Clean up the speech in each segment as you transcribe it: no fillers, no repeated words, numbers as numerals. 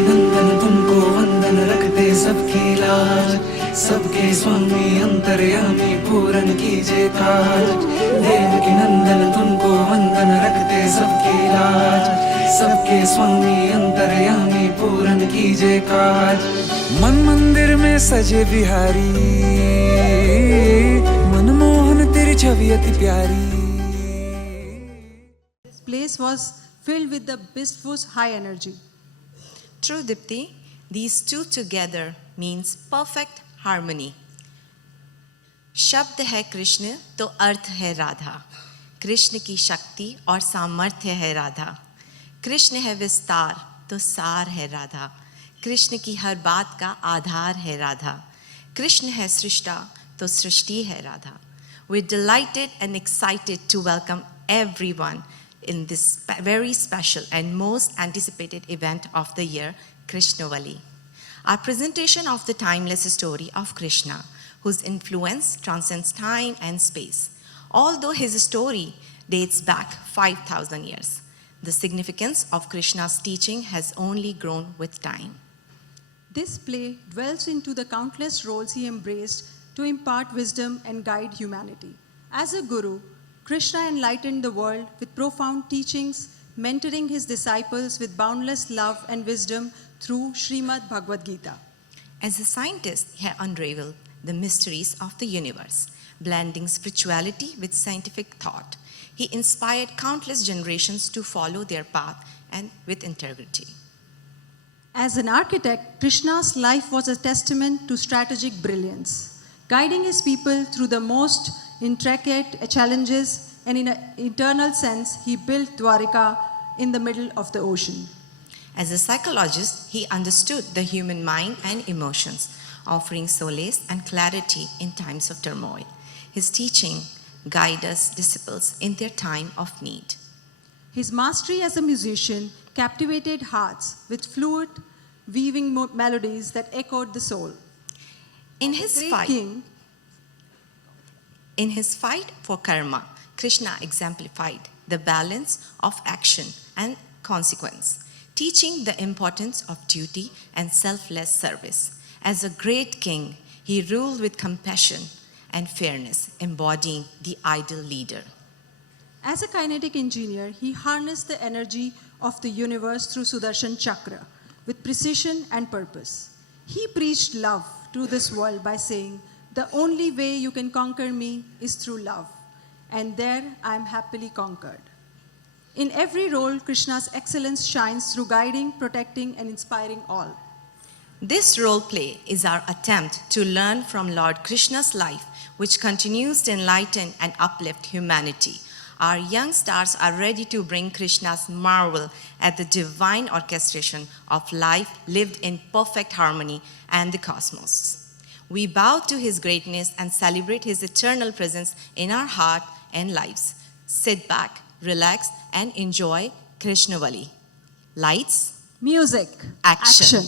देवकी नंदन तुमको वंदन रखते सबकी लाज, सबके स्वामी अंतर्यामी पूरन कीजिए काज। देवकी नंदन तुमको वंदन रखते सबकी लाज, सबके स्वामी अंतर्यामी पूरन कीजिए काज। मन मंदिर में सजे बिहारी, मनमोहन तेरी छवि अति प्यारी। This place was filled with the blissful high energy. True, Dipti, these two together means perfect harmony. शब्द है कृष्ण तो अर्थ है राधा, कृष्ण की शक्ति और सामर्थ्य है राधा। कृष्ण है विस्तार तो सार है राधा, कृष्ण की हर बात का आधार है राधा। कृष्ण है सृष्टा तो सृष्टि है Radha. We're delighted and excited to welcome everyone in this very special and most anticipated event of the year, Krishnawali, our presentation of the timeless story of Krishna, whose influence transcends time and space. Although his story dates back 5,000 years, the significance of Krishna's teaching has only grown with time. This play dwells into the countless roles he embraced to impart wisdom and guide humanity. As a guru, Krishna enlightened the world with profound teachings, mentoring his disciples with boundless love and wisdom through Srimad Bhagavad Gita. As a scientist, he unraveled the mysteries of the universe, blending spirituality with scientific thought. He inspired countless generations to follow their path and with integrity. As an architect, Krishna's life was a testament to strategic brilliance, guiding his people through the most intricate challenges, and in an eternal sense, he built Dwarka in the middle of the ocean. As a psychologist, he understood the human mind and emotions, offering solace and clarity in times of turmoil. His teaching guides us disciples in their time of need. His mastery as a musician captivated hearts with flute, weaving melodies that echoed the soul. In his fight for karma, Krishna exemplified the balance of action and consequence, teaching the importance of duty and selfless service. As a great king, he ruled with compassion and fairness, embodying the ideal leader. As a kinetic engineer, he harnessed the energy of the universe through Sudarshan Chakra with precision and purpose. He preached love to this world by saying, "The only way you can conquer me is through love, and there I am happily conquered." In every role, Krishna's excellence shines through guiding, protecting, and inspiring all. This role play is our attempt to learn from Lord Krishna's life, which continues to enlighten and uplift humanity. Our young stars are ready to bring Krishna's marvel at the divine orchestration of life lived in perfect harmony and the cosmos. We bow to his greatness and celebrate his eternal presence in our heart and lives. Sit back, relax, and enjoy Krishnawali. Lights, Music, action.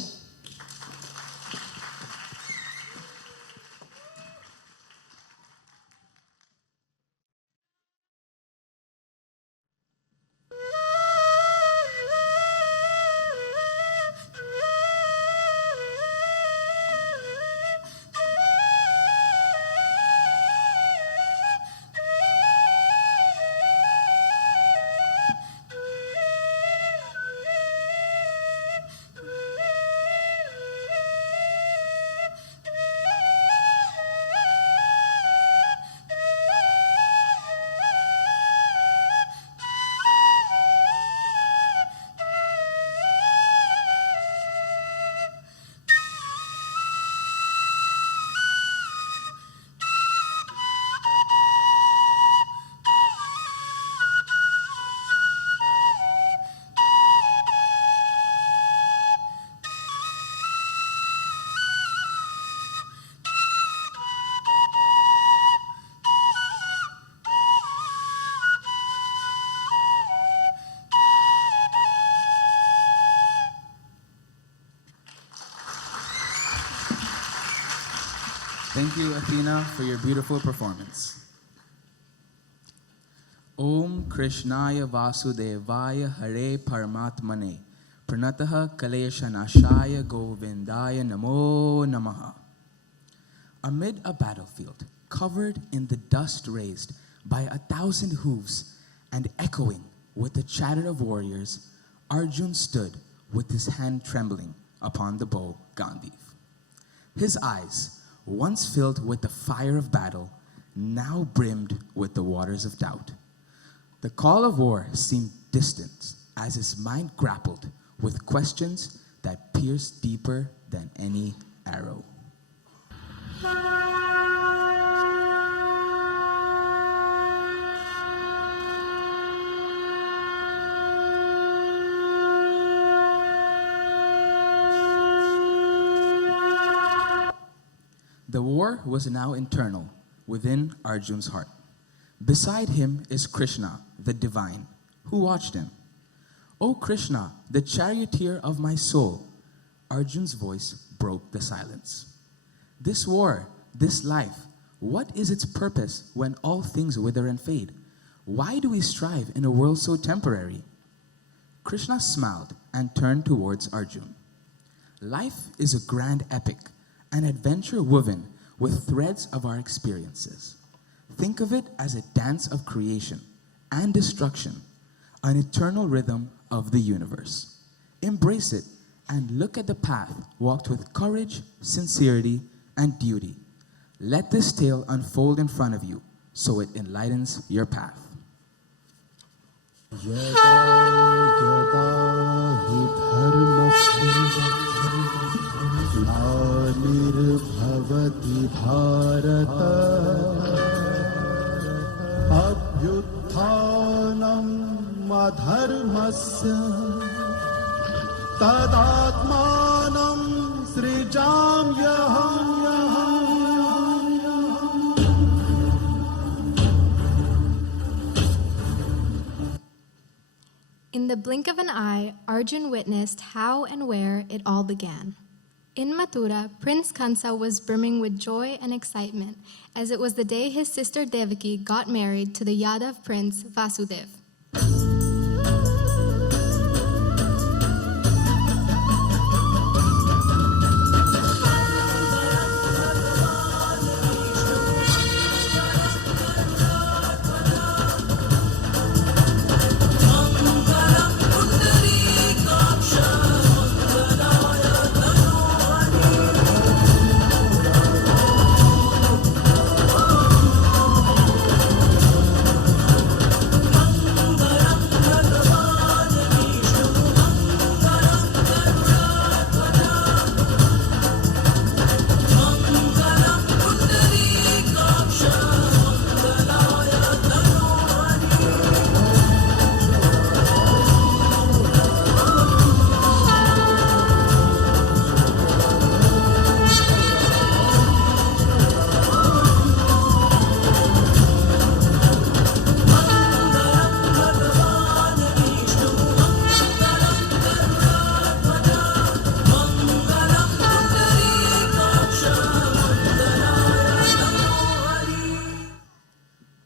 Thank you, Athena, for your beautiful performance. Om Krishnaya Vasudevaya Hare Paramatmane Pranataha Kaleshanashaya Govindaya Namo Namaha. Amid a battlefield covered in the dust raised by 1,000 hooves and echoing with the chatter of warriors, Arjun stood with his hand trembling upon the bow Gandiv. His eyes, once filled with the fire of battle, now brimmed with the waters of doubt. The call of war seemed distant as his mind grappled with questions that pierced deeper than any arrow. The war was now internal within Arjun's heart. Beside him is Krishna, the divine, who watched him. "O Krishna, the charioteer of my soul," Arjun's voice broke the silence. "This war, this life, what is its purpose when all things wither and fade? Why do we strive in a world so temporary?" Krishna smiled and turned towards Arjun. "Life is a grand epic, an adventure woven with threads of our experiences. Think of it as a dance of creation and destruction, an eternal rhythm of the universe. Embrace it and look at the path walked with courage, sincerity, and duty. Let this tale unfold in front of you so it enlightens your path." ग्लानिर्भवति Bharat अभ्युत्थानम् अधर्मस्य तदात्मानं सृजाम्यहम्। In the blink of an eye, Arjun witnessed how and where it all began. In Mathura, Prince Kansa was brimming with joy and excitement, as it was the day his sister Devaki got married to the Yadav prince Vasudev.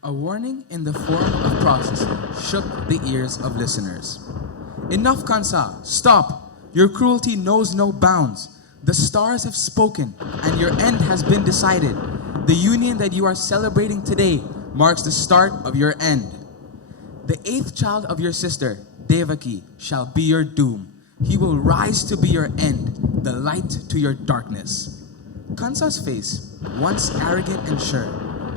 A warning in the form of prophecy shook the ears of listeners. "Enough, Kansa! Stop! Your cruelty knows no bounds. The stars have spoken, and your end has been decided. The union that you are celebrating today marks the start of your end. The 8th child of your sister, Devaki, shall be your doom. He will rise to be your end, the light to your darkness." Kansa's face, once arrogant and sure,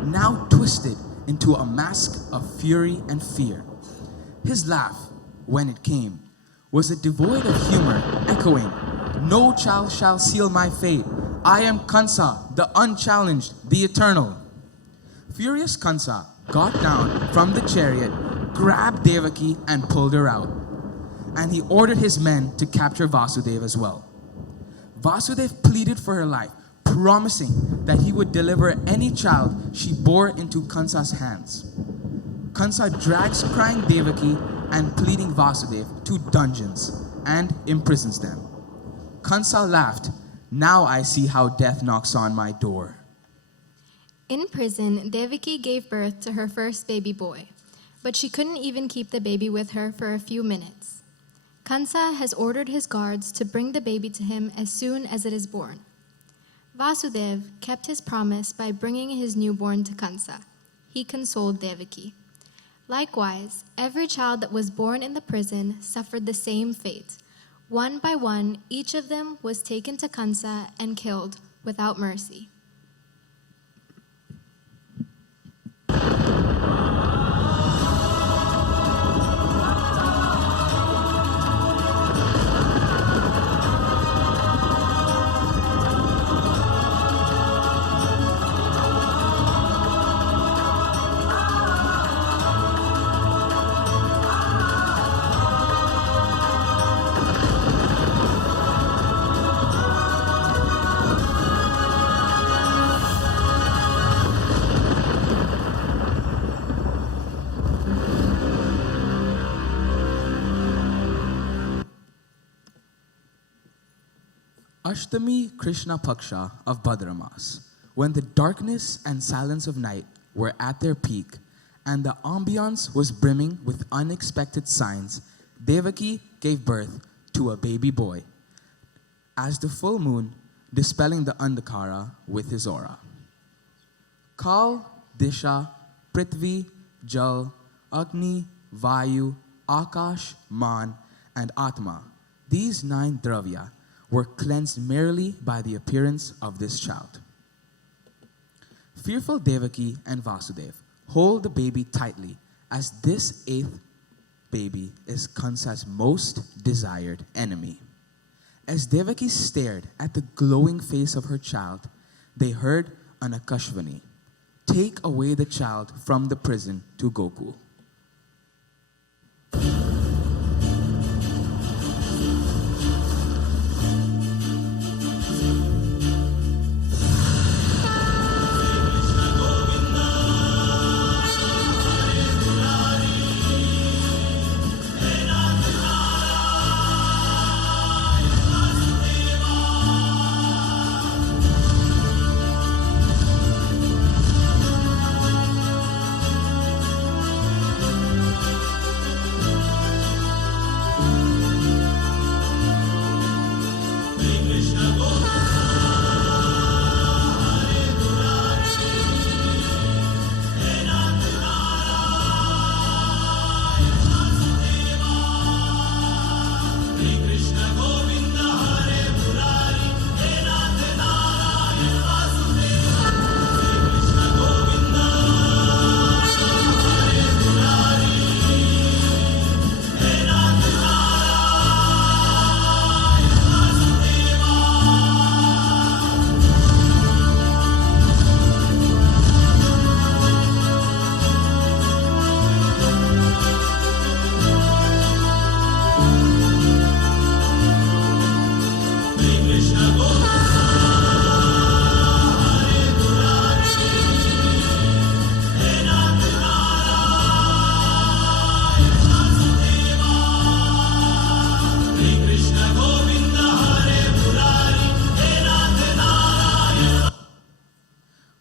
now twisted into a mask of fury and fear. His laugh, when it came, was devoid of humor, echoing, "No child shall seal my fate. I am Kansa, the unchallenged, the eternal." Furious Kansa got down from the chariot, grabbed Devaki, and pulled her out. And he ordered his men to capture Vasudev as well. Vasudev pleaded for her life, promising that he would deliver any child she bore into Kansa's hands. Kansa drags crying Devaki and pleading Vasudev to dungeons and imprisons them. Kansa laughed, "Now I see how death knocks on my door." In prison, Devaki gave birth to her first baby boy, but she couldn't even keep the baby with her for a few minutes. Kansa has ordered his guards to bring the baby to him as soon as it is born. Vasudev kept his promise by bringing his newborn to Kansa. He consoled Devaki. Likewise, every child that was born in the prison suffered the same fate. One by one, each of them was taken to Kansa and killed without mercy. Ashtami Krishna Paksha of Bhadramas, when the darkness and silence of night were at their peak and the ambience was brimming with unexpected signs, Devaki gave birth to a baby boy, as the full moon dispelling the andhakara with his aura. Kal, Disha, Prithvi, Jal, Agni, Vayu, Akash, Man, and Atma, these 9 dravya, were cleansed merely by the appearance of this child. Fearful Devaki and Vasudev hold the baby tightly, as this 8th baby is Kansa's most desired enemy. As Devaki stared at the glowing face of her child, they heard an Akashvani, "Take away the child from the prison to Gokul."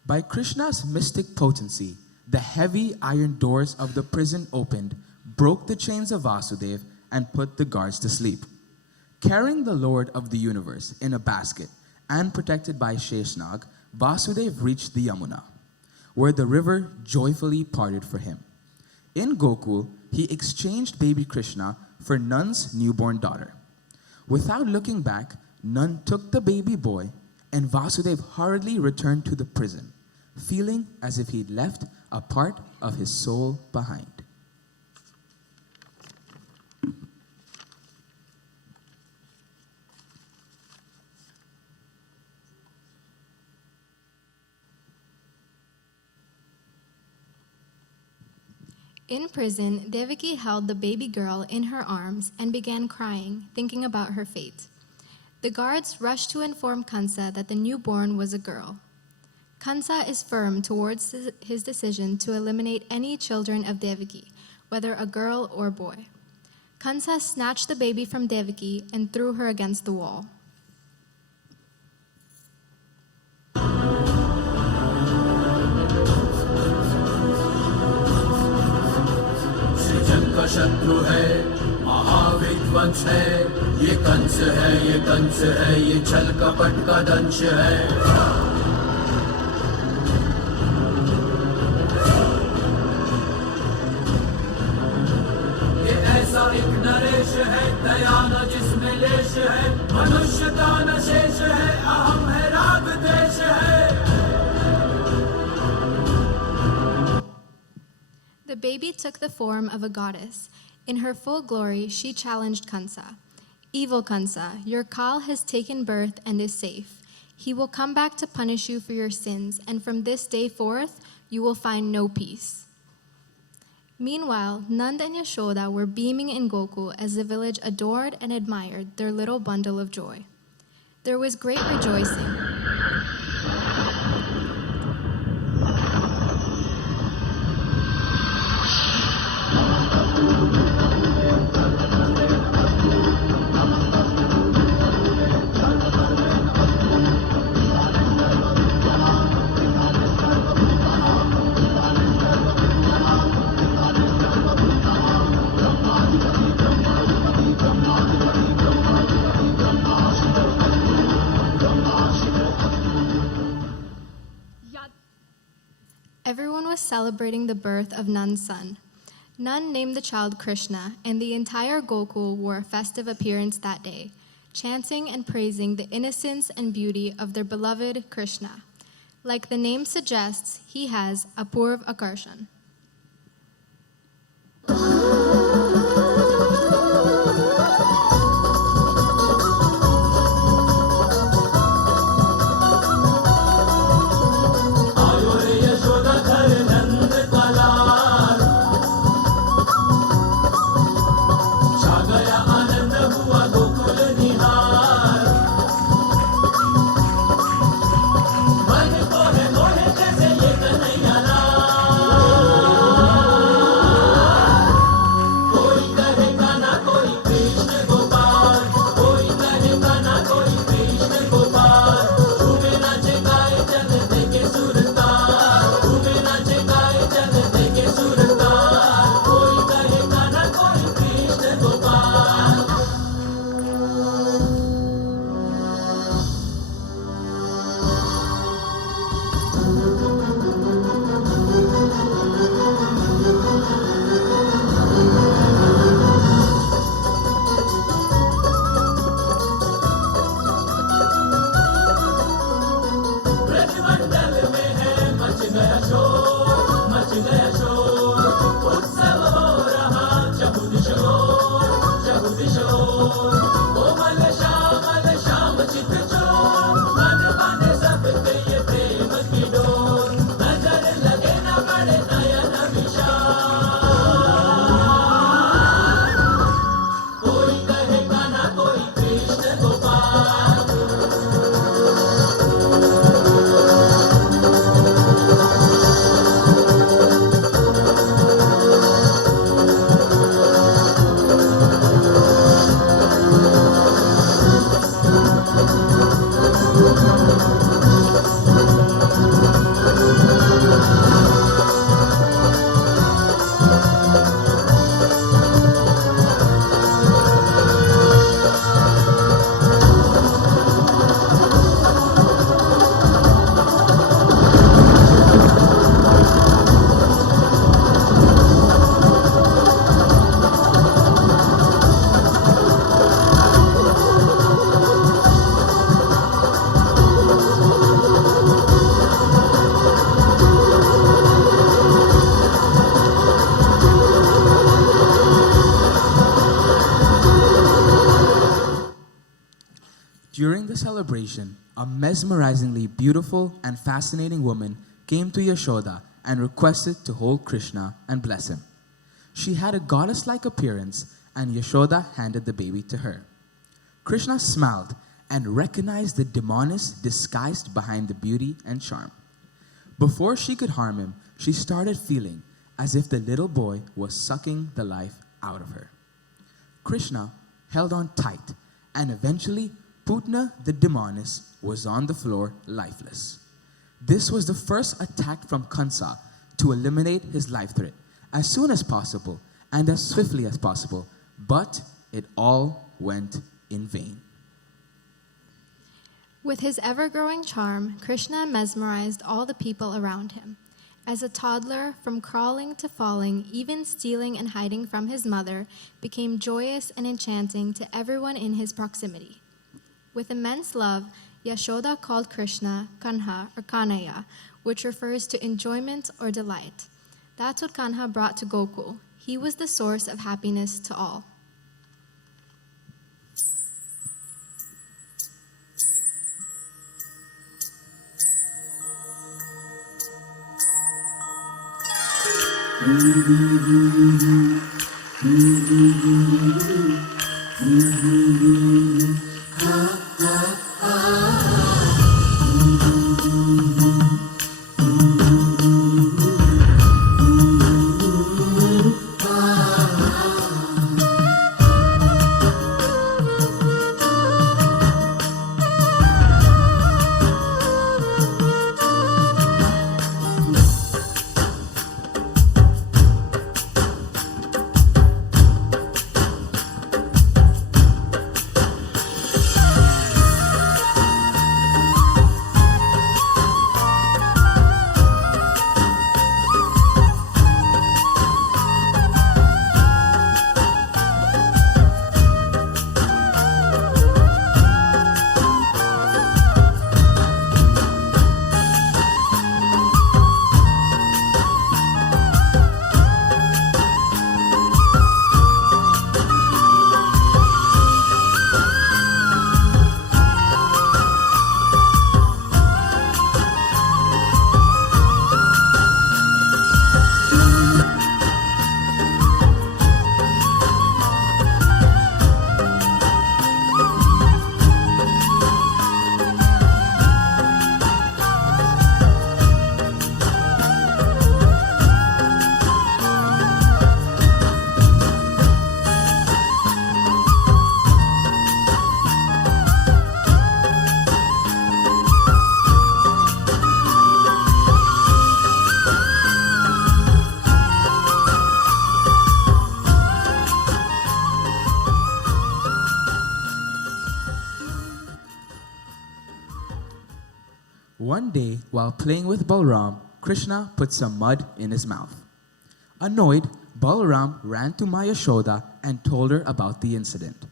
By Krishna's mystic potency, the heavy iron doors of the prison opened, broke the chains of Vasudev, and put the guards to sleep. Carrying the Lord of the universe in a basket and protected by Sheshnag, Vasudev reached the Yamuna, where the river joyfully parted for him. In Gokul, he exchanged baby Krishna for Nan's newborn daughter. Without looking back, Nan took the baby boy, and Vasudev hurriedly returned to the prison, feeling as if he'd left a part of his soul behind. In prison, Devaki held the baby girl in her arms and began crying, thinking about her fate. The guards rushed to inform Kansa that the newborn was a girl. Kansa is firm towards his decision to eliminate any children of Devaki, whether a girl or boy. Kansa snatched the baby from Devaki and threw her against the wall. सृजन का शत्रु है महाविद्या वंश है, ये कंस है, ये कंस है, ये छल कपट का दंश है। ये ऐसा एक नरेश है, दया न जिसमें लेश है, मनुष्यता न शेष है, अहम है, राग द्वेष है। The baby took the form of a goddess. In her full glory, she challenged Kansa. Evil Kansa, your Kal has taken birth and is safe. He will come back to punish you for your sins, and from this day forth, you will find no peace. Meanwhile, Nanda and Yashoda were beaming in Gokul as the village adored and admired their little bundle of joy. There was great rejoicing. Everyone was celebrating the birth of Nan's son. Nan named the child Krishna, and the entire Gokul wore a festive appearance that day, chanting and praising the innocence and beauty of their beloved Krishna. Like the name suggests, he has apurv akarshan. During the celebration, a mesmerizingly beautiful and fascinating woman came to Yashoda and requested to hold Krishna and bless him. She had a goddess-like appearance, and Yashoda handed the baby to her. Krishna smiled and recognized the demoness disguised behind the beauty and charm. Before she could harm him, she started feeling as if the little boy was sucking the life out of her. Krishna held on tight, and eventually Putna, the demoness, was on the floor lifeless. This was the first attack from Kansa to eliminate his life threat as soon as possible and as swiftly as possible, but it all went in vain. With his ever-growing charm, Krishna mesmerized all the people around him. As a toddler, from crawling to falling, even stealing and hiding from his mother, became joyous and enchanting to everyone in his proximity. With immense love, Yashoda called Krishna Kanha or Kanaya, which refers to enjoyment or delight. That's what Kanha brought to Gokul. He was the source of happiness to all. One day, while playing with Balram, Krishna put some mud in his mouth. Annoyed, Balram ran to Yashoda and told her about the incident.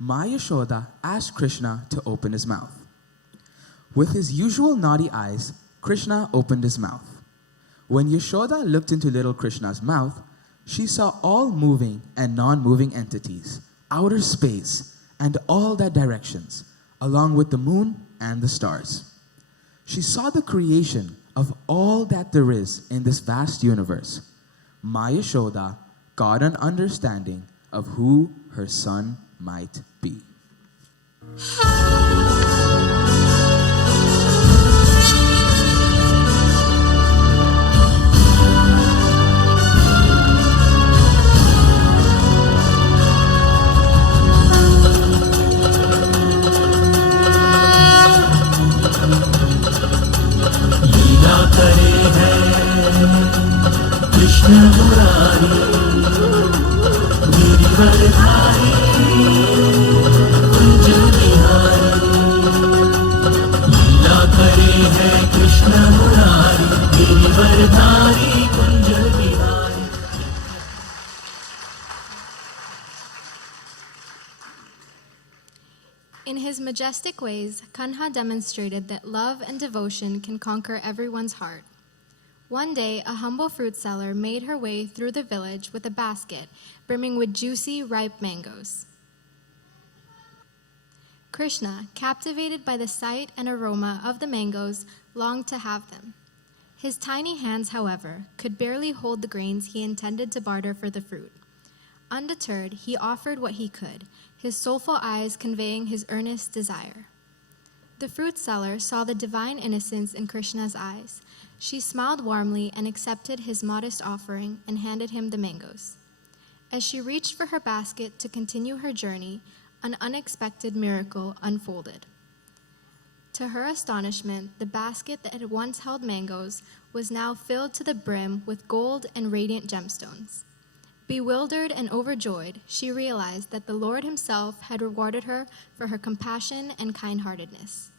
Yashoda asked Krishna to open his mouth. With his usual naughty eyes, Krishna opened his mouth. When Yashoda looked into little Krishna's mouth, she saw all moving and non-moving entities, outer space, and all their directions, along with the moon and the stars. She saw the creation of all that there is in this vast universe. Yashoda got an understanding of who her son might be. Krishna Murari मेरी वरधारी कुंज बिहारी लीला करे है कृष्ण मुरारी मेरी वरधारी Kunj Bihari. In his majestic ways, Kanha demonstrated that love and devotion can conquer everyone's heart. One day, a humble fruit seller made her way through the village with a basket brimming with juicy, ripe mangoes. Krishna, captivated by the sight and aroma of the mangoes, longed to have them. His tiny hands, however, could barely hold the grains he intended to barter for the fruit. Undeterred, he offered what he could, his soulful eyes conveying his earnest desire. The fruit seller saw the divine innocence in Krishna's eyes. She smiled warmly and accepted his modest offering and handed him the mangoes. As she reached for her basket to continue her journey, an unexpected miracle unfolded. To her astonishment, the basket that had once held mangoes was now filled to the brim with gold and radiant gemstones. Bewildered and overjoyed, she realized that the Lord himself had rewarded her for her compassion and kind-heartedness.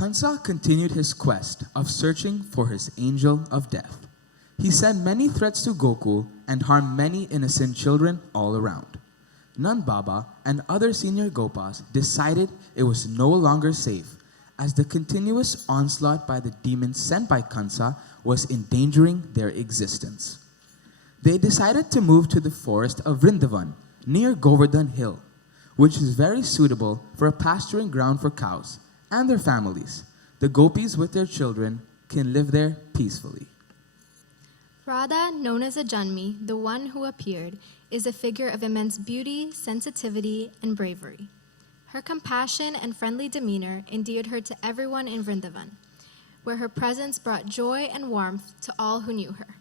Kansa continued his quest of searching for his angel of death. He sent many threats to Gokul and harmed many innocent children all around. Nand Baba and other senior Gopas decided it was no longer safe, as the continuous onslaught by the demons sent by Kansa was endangering their existence. They decided to move to the forest of Vrindavan, near Goverdhan Hill, which is very suitable for a pasturing ground for cows and their families. The gopis with their children can live there peacefully. Radha, known as a Janmi, the one who appeared, is a figure of immense beauty, sensitivity, and bravery. Her compassion and friendly demeanor endeared her to everyone in Vrindavan, where her presence brought joy and warmth to all who knew her.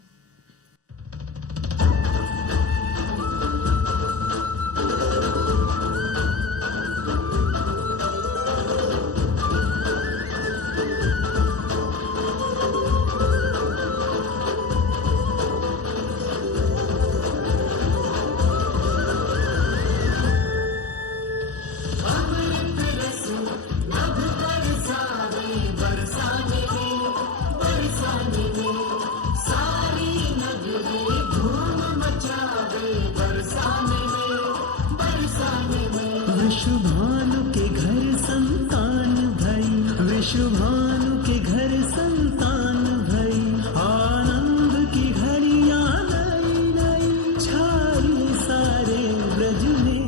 Vishwabhanu के घर संतान भई, विश्वभानु के घर संतान भई, आनंद की घड़ियां नई नई छाई सारे ब्रज में।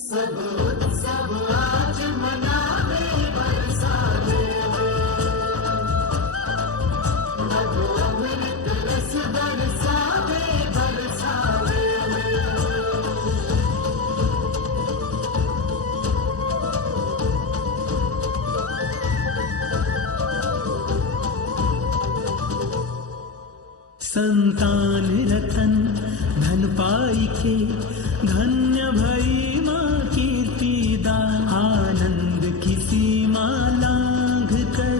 सब उत्सव आज मनावे बरसाने, नभ अमृत रस बरसावे बरसावे। संतान रतन धन पाई के, धन्य भई मां कीर्ति दान। आनंद की सीमा लांघ कर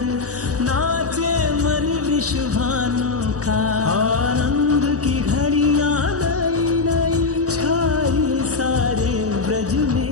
नाचे मन विश्वभानु का। आनंद की घड़ियां नई नई छाई सारे ब्रज में।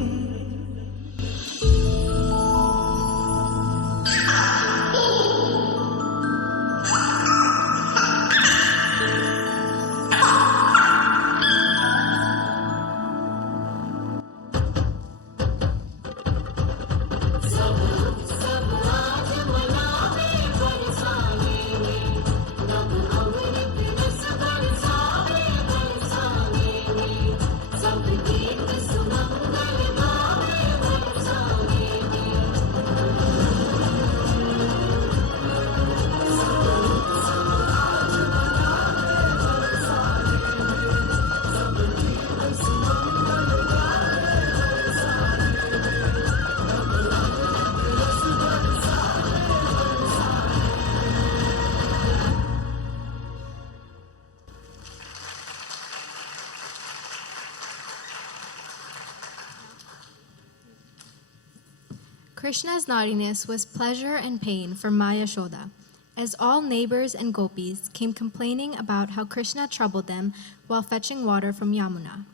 Krishna's naughtiness was pleasure and pain for Maya Yashoda, as all neighbors and gopis came complaining about how Krishna troubled them while fetching water from Yamuna.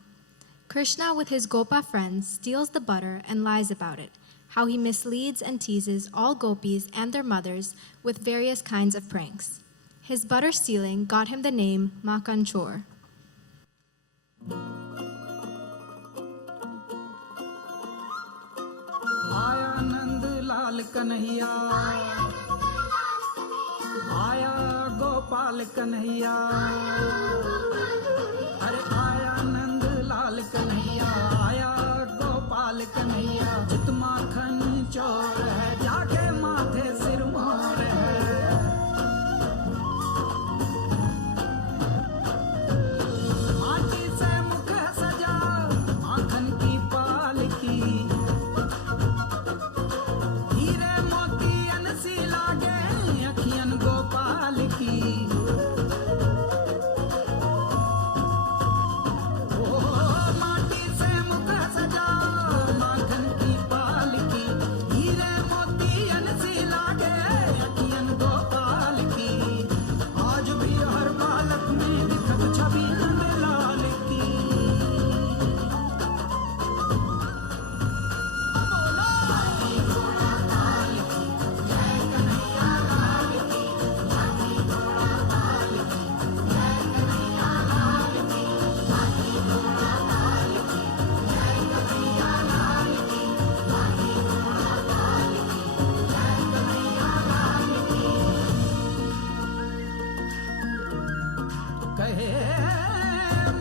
Krishna, with his Gopa friends, steals the butter and lies about it, how he misleads and teases all gopis and their mothers with various kinds of pranks. His butter stealing got him the name Makan Chor. आया नंद लाल कन्हैया, आया गोपाल कन्हैया, अरे आया नंद लाल कन्हैया, आया गोपाल कन्हैया। जित माखन चोर है, जाके माथे सिर मोर है।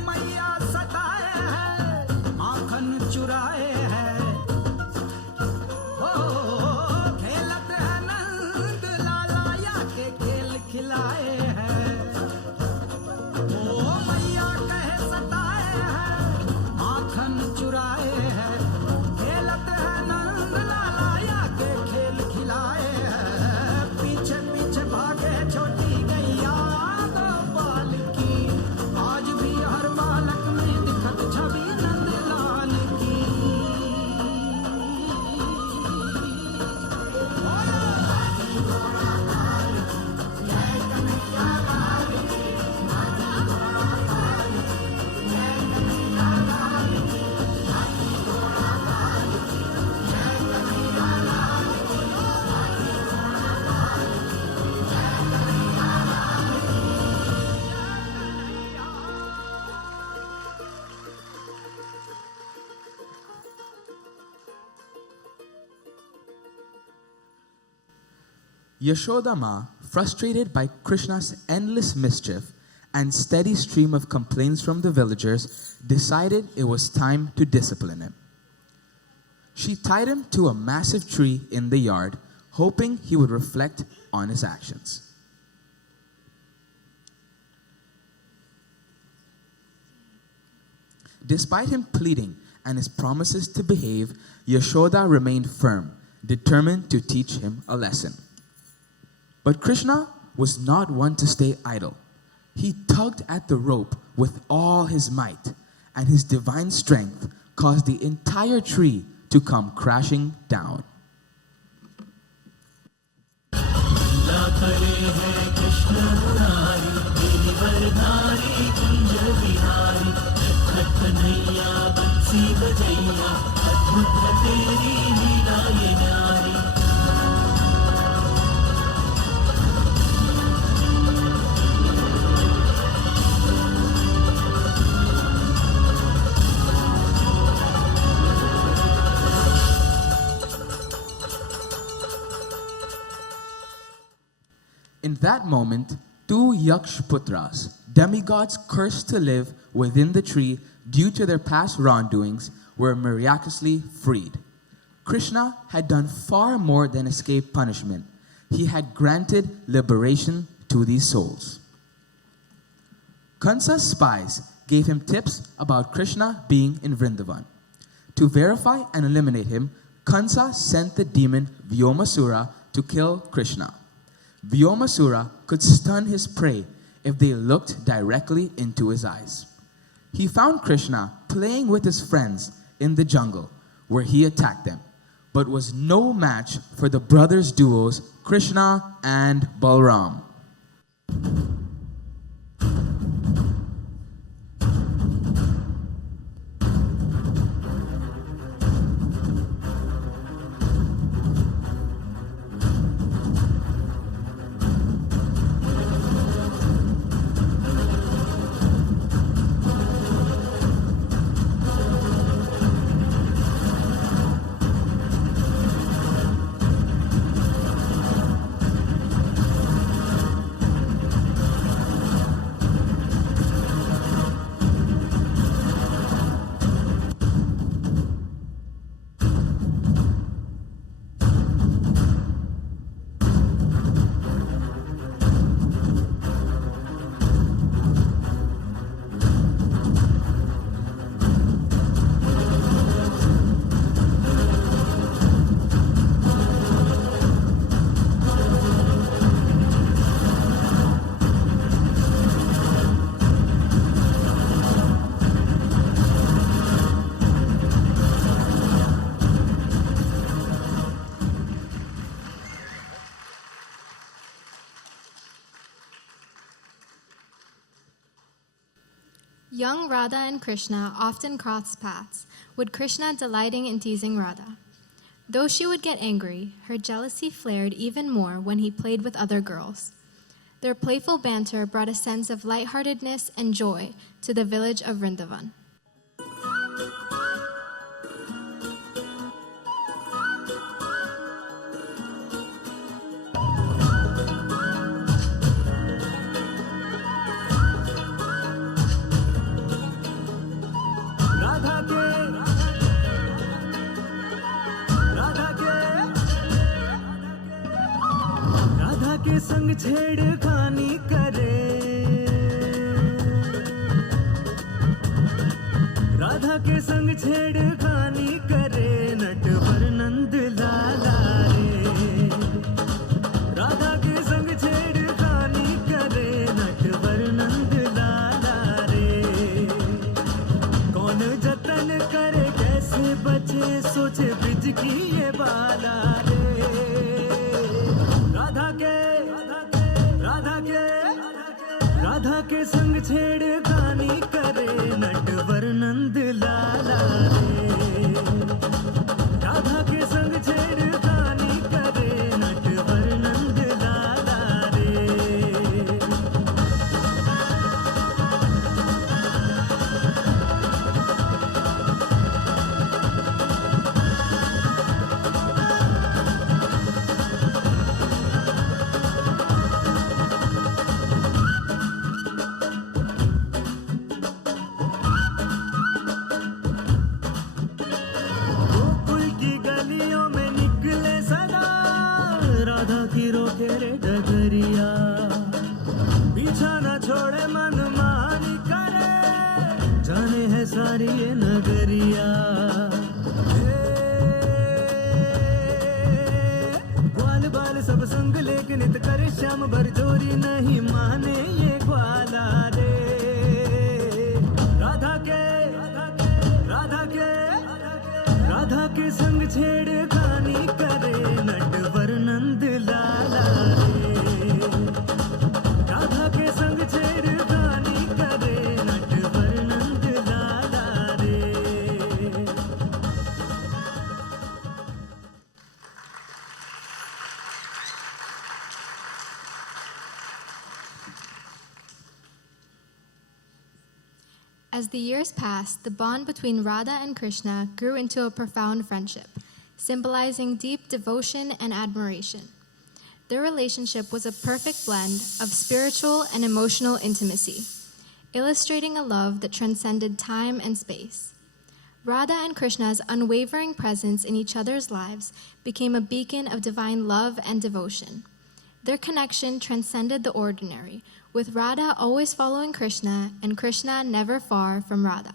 मैया सताए है माखन चुराए है ओ खेलत है नंद लाला या के खेल खिलाए है ओ मैया कहे सताए है माखन चुराए है खेलत है नंद लाला या के खेल खिलाए है पीछे पीछे भागे छोटी गैया गोपाल की आज भी हर बालक में दिखत छवि नंदलाल की Yashoda Ma, frustrated by Krishna's endless mischief and steady stream of complaints from the villagers, decided it was time to discipline him. She tied him to a massive tree in the yard, hoping he would reflect on his actions. Despite him pleading and his promises to behave, Yashoda remained firm, determined to teach him a lesson. But Krishna was not one to stay idle. He tugged at the rope with all his might, and his divine strength caused the entire tree to come crashing down. In that moment, two Yakshputras, demigods cursed to live within the tree due to their past wrongdoings, were miraculously freed. Krishna had done far more than escape punishment. He had granted liberation to these souls. Kansa's spies gave him tips about Krishna being in Vrindavan. To verify and eliminate him, Kansa sent the demon Vyomasura to kill Krishna. Vyomasura could stun his prey if they looked directly into his eyes. He found Krishna playing with his friends in the jungle, where he attacked them, but was no match for the brothers duos Krishna and Balram. Young Radha and Krishna often crossed paths, with Krishna delighting in teasing Radha. Though she would get angry, her jealousy flared even more when he played with other girls. Their playful banter brought a sense of lightheartedness and joy to the village of Vrindavan. संग छेड़खानी करे, राधा के संग छेड़खानी करे, नटवर नंद लाला रे। राधा के संग छेड़खानी करे, नटवर नंद लाला रे। कौन जतन करे कैसे बचे, सोचे ब्रिज की ये बाला रे। राधा के संग छेड़खानी करे, नटवर नंद लाला रे। राधा के संग छेड़खानी करे, नटवर नंद लाला रे। गोकुल की गलियों में निकले सदा, राधा की रोके रे डगरिया। पीछा न छोड़े मन मानी करे, जाने है सारी ये नगरिया। ग्वाल बाल सब संग लेकिन इत करे श्याम भर जोरी, नहीं माने ये ग्वाला रे। राधा के संग छेड़खानी करे, नटवर नंद लाला रे। राधा के संग छेड़खानी करे, नटवर नंद लाला रे। As the years passed, the bond between Radha and Krishna grew into a profound friendship, symbolizing deep devotion and admiration. Their relationship was a perfect blend of spiritual and emotional intimacy, illustrating a love that transcended time and space. Radha and Krishna's unwavering presence in each other's lives became a beacon of divine love and devotion. Their connection transcended the ordinary, with Radha always following Krishna and Krishna never far from Radha.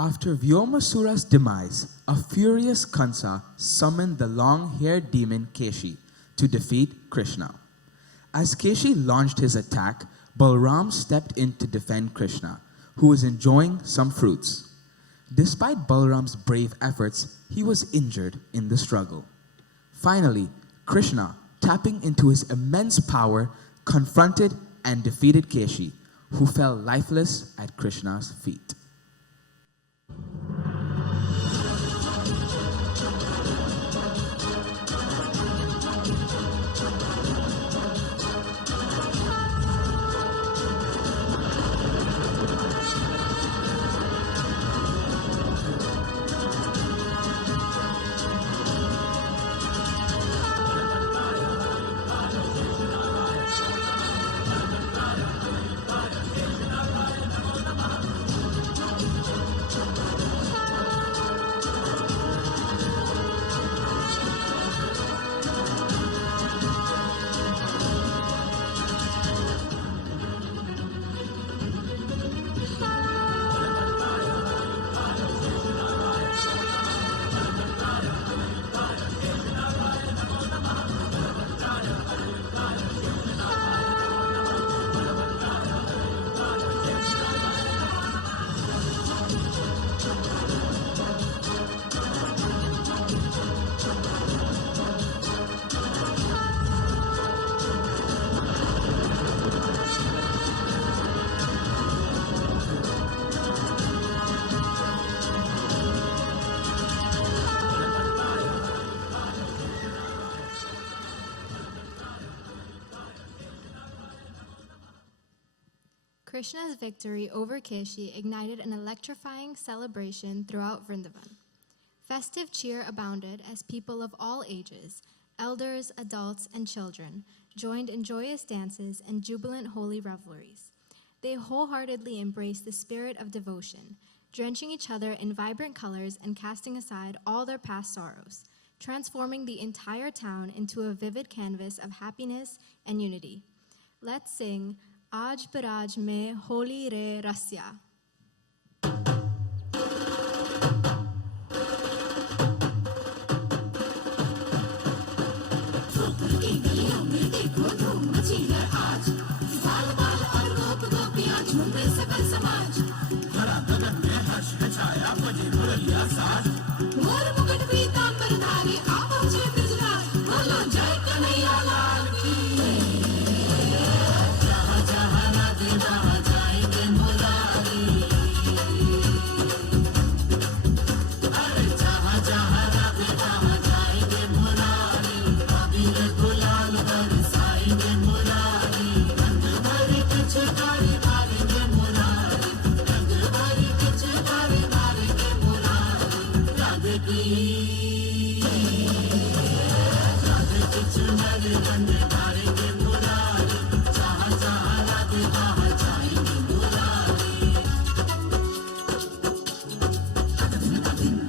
After Vyomasura's demise, a furious Kansa summoned the long-haired demon Keshi to defeat Krishna. As Keshi launched his attack, Balram stepped in to defend Krishna, who was enjoying some fruits. Despite Balram's brave efforts, he was injured in the struggle. Finally, Krishna, tapping into his immense power, confronted and defeated Keshi, who fell lifeless at Krishna's feet. Krishna's victory over Keshi ignited an electrifying celebration throughout Vrindavan. Festive cheer abounded as people of all ages, elders, adults, and children, joined in joyous dances and jubilant holy revelries. They wholeheartedly embraced the spirit of devotion, drenching each other in vibrant colors and casting aside all their past sorrows, transforming the entire town into a vivid canvas of happiness and unity. Let's sing Aaj Baraj Mein Holi Re Rasya.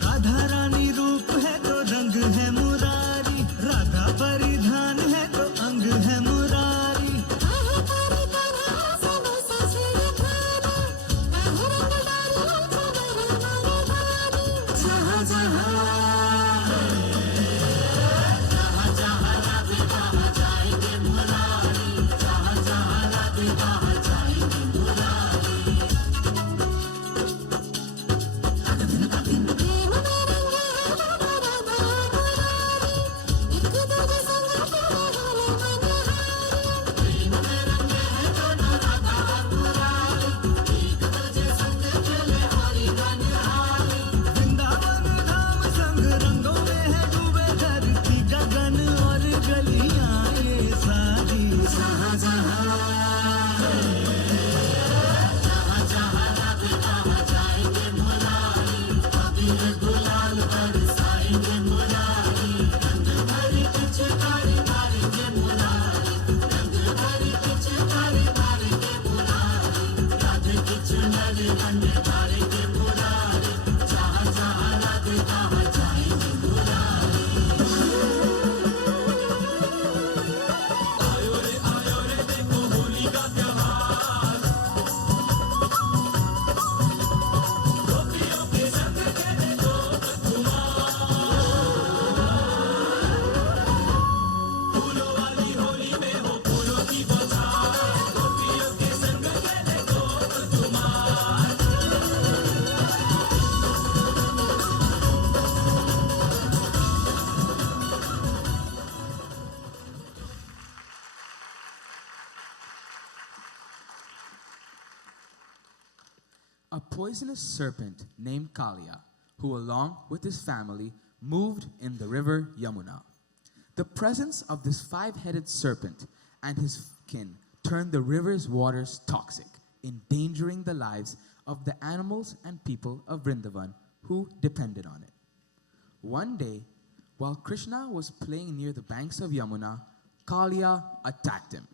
Radha Rani रूप है तो रंग है मुरारी, राधा परिधान है तो अंग है मुरारी। जहाँ जहाँ वृंदावन धाम संग रंगों में है डूबे धरती गगन और गलियां ये सारी। जहाँ जहाँ A poisonous serpent named Kalia, who along with his family moved in the river Yamuna. The presence of this five-headed serpent and his kin turned the river's waters toxic, endangering the lives of the animals and people of Vrindavan who depended on it. One day, while Krishna was playing near the banks of Yamuna, Kalia attacked him.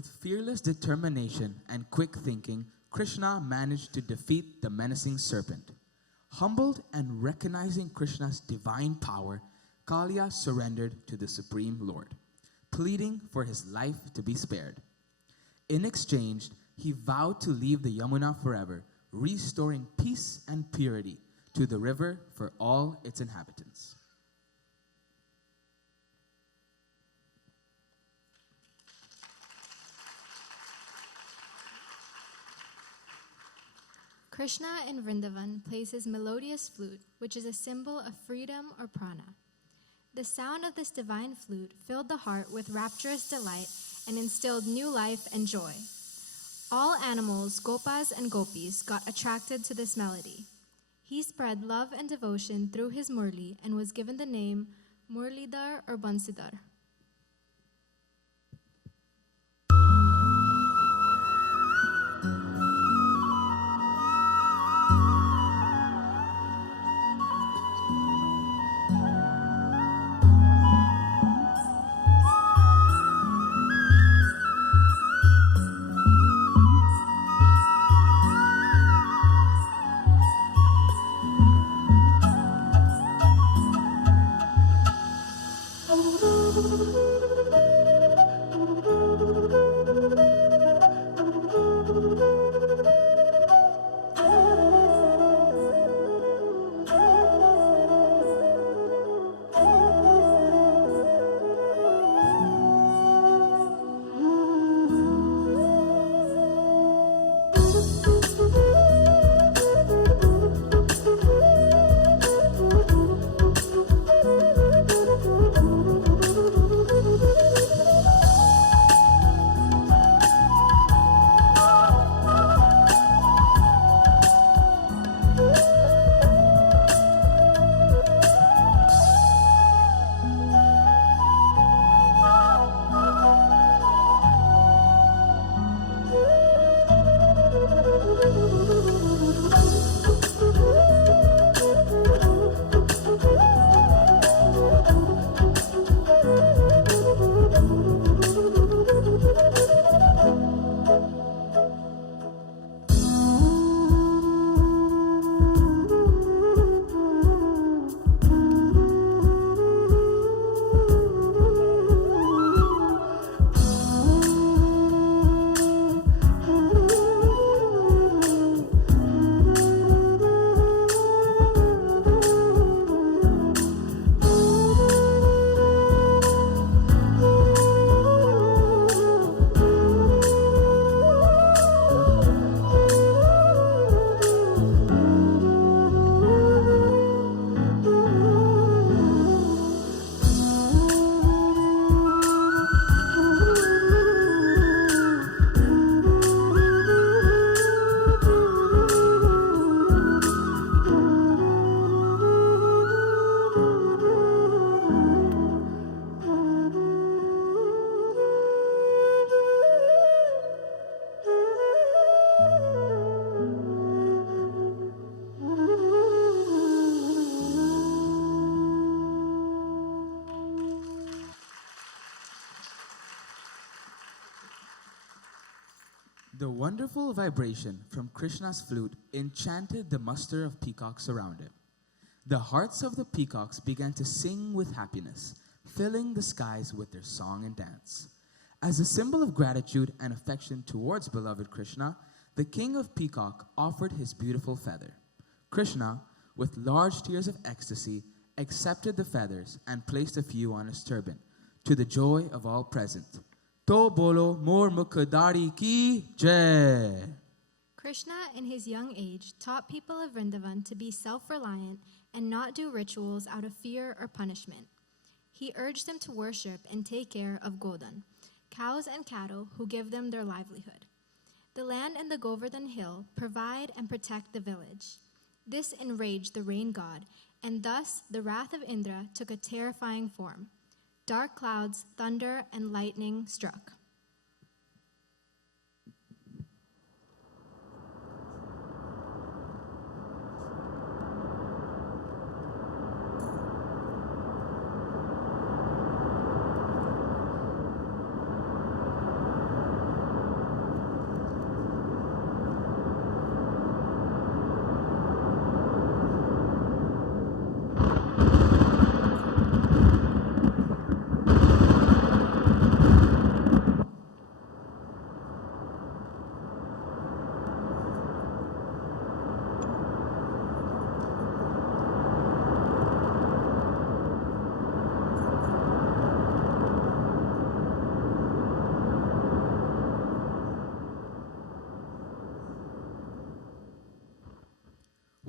With fearless determination and quick thinking, Krishna managed to defeat the menacing serpent. Humbled and recognizing Krishna's divine power, Kaliya surrendered to the Supreme Lord, pleading for his life to be spared. In exchange, he vowed to leave the Yamuna forever, restoring peace and purity to the river for all its inhabitants. Krishna in Vrindavan plays his melodious flute, which is a symbol of freedom or prana. The sound of this divine flute filled the heart with rapturous delight and instilled new life and joy. All animals, gopas and gopis, got attracted to this melody. He spread love and devotion through his murli and was given the name Murlidhar or Bansidhar. The wonderful vibration from Krishna's flute enchanted the muster of peacocks around him. The hearts of the peacocks began to sing with happiness, filling the skies with their song and dance. As a symbol of gratitude and affection towards beloved Krishna, the king of peacock offered his beautiful feather. Krishna, with large tears of ecstasy, accepted the feathers and placed a few on his turban, to the joy of all present. To bolo mor mukhadari ki jai. Krishna, in his young age, taught people of Vrindavan to be self-reliant and not do rituals out of fear or punishment. He urged them to worship and take care of Govardhan, cows and cattle who give them their livelihood. The land and the Govardhan hill provide and protect the village. This enraged the rain god, and thus the wrath of Indra took a terrifying form. Dark clouds, thunder, and lightning struck.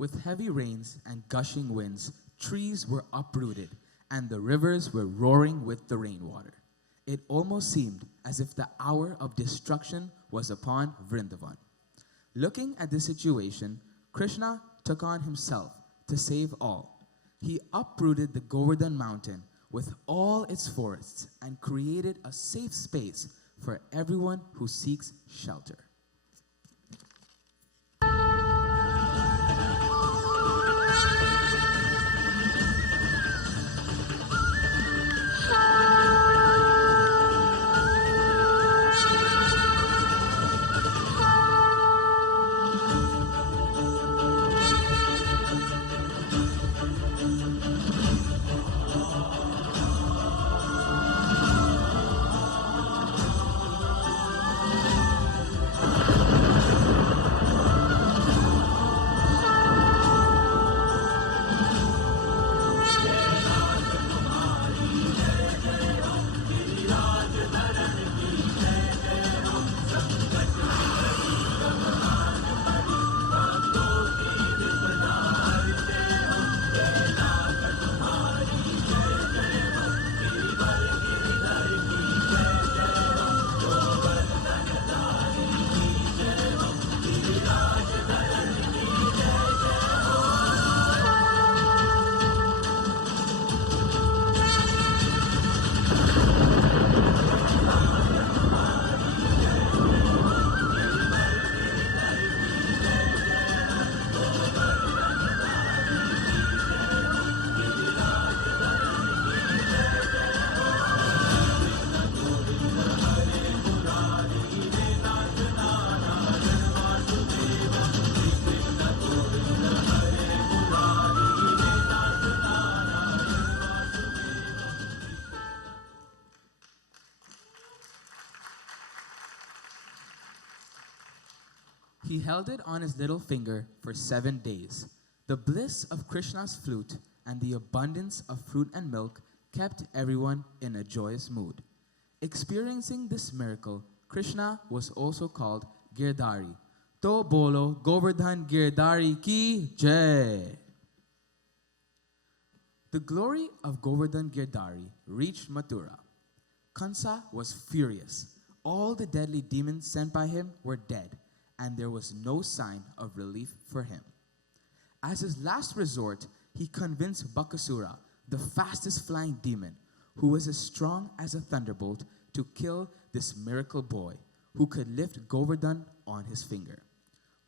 With heavy rains and gushing winds, trees were uprooted, and the rivers were roaring with the rainwater. It almost seemed as if the hour of destruction was upon Vrindavan. Looking at this situation, Krishna took on himself to save all. He uprooted the Govardhan mountain with all its forests and created a safe space for everyone who seeks shelter. He held it on his little finger for 7 days. The bliss of Krishna's flute and the abundance of fruit and milk kept everyone in a joyous mood. Experiencing this miracle, Krishna was also called Girdhari. To bolo Govardhan Girdhari ki jai. The glory of Govardhan Girdhari reached Mathura. Kansa was furious. All the deadly demons sent by him were dead, and there was no sign of relief for him. As his last resort, he convinced Bakasura, the fastest flying demon, who was as strong as a thunderbolt, to kill this miracle boy who could lift Govardhan on his finger.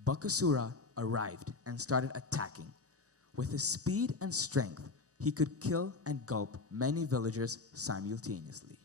Bakasura arrived and started attacking. With his speed and strength, he could kill and gulp many villagers simultaneously.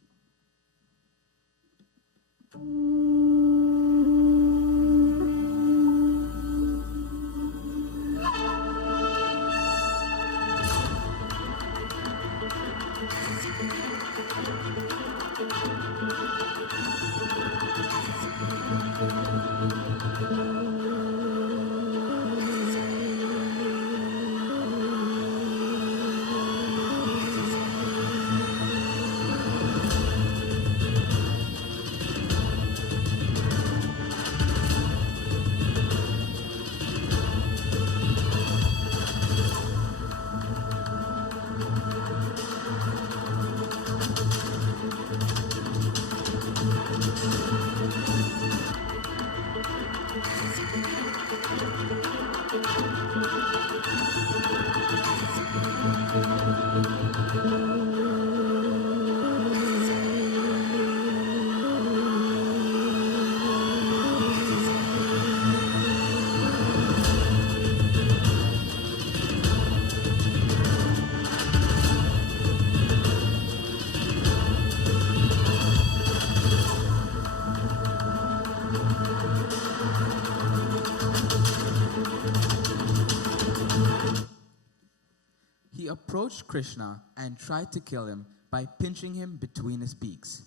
He approached Krishna and tried to kill him by pinching him between his beaks.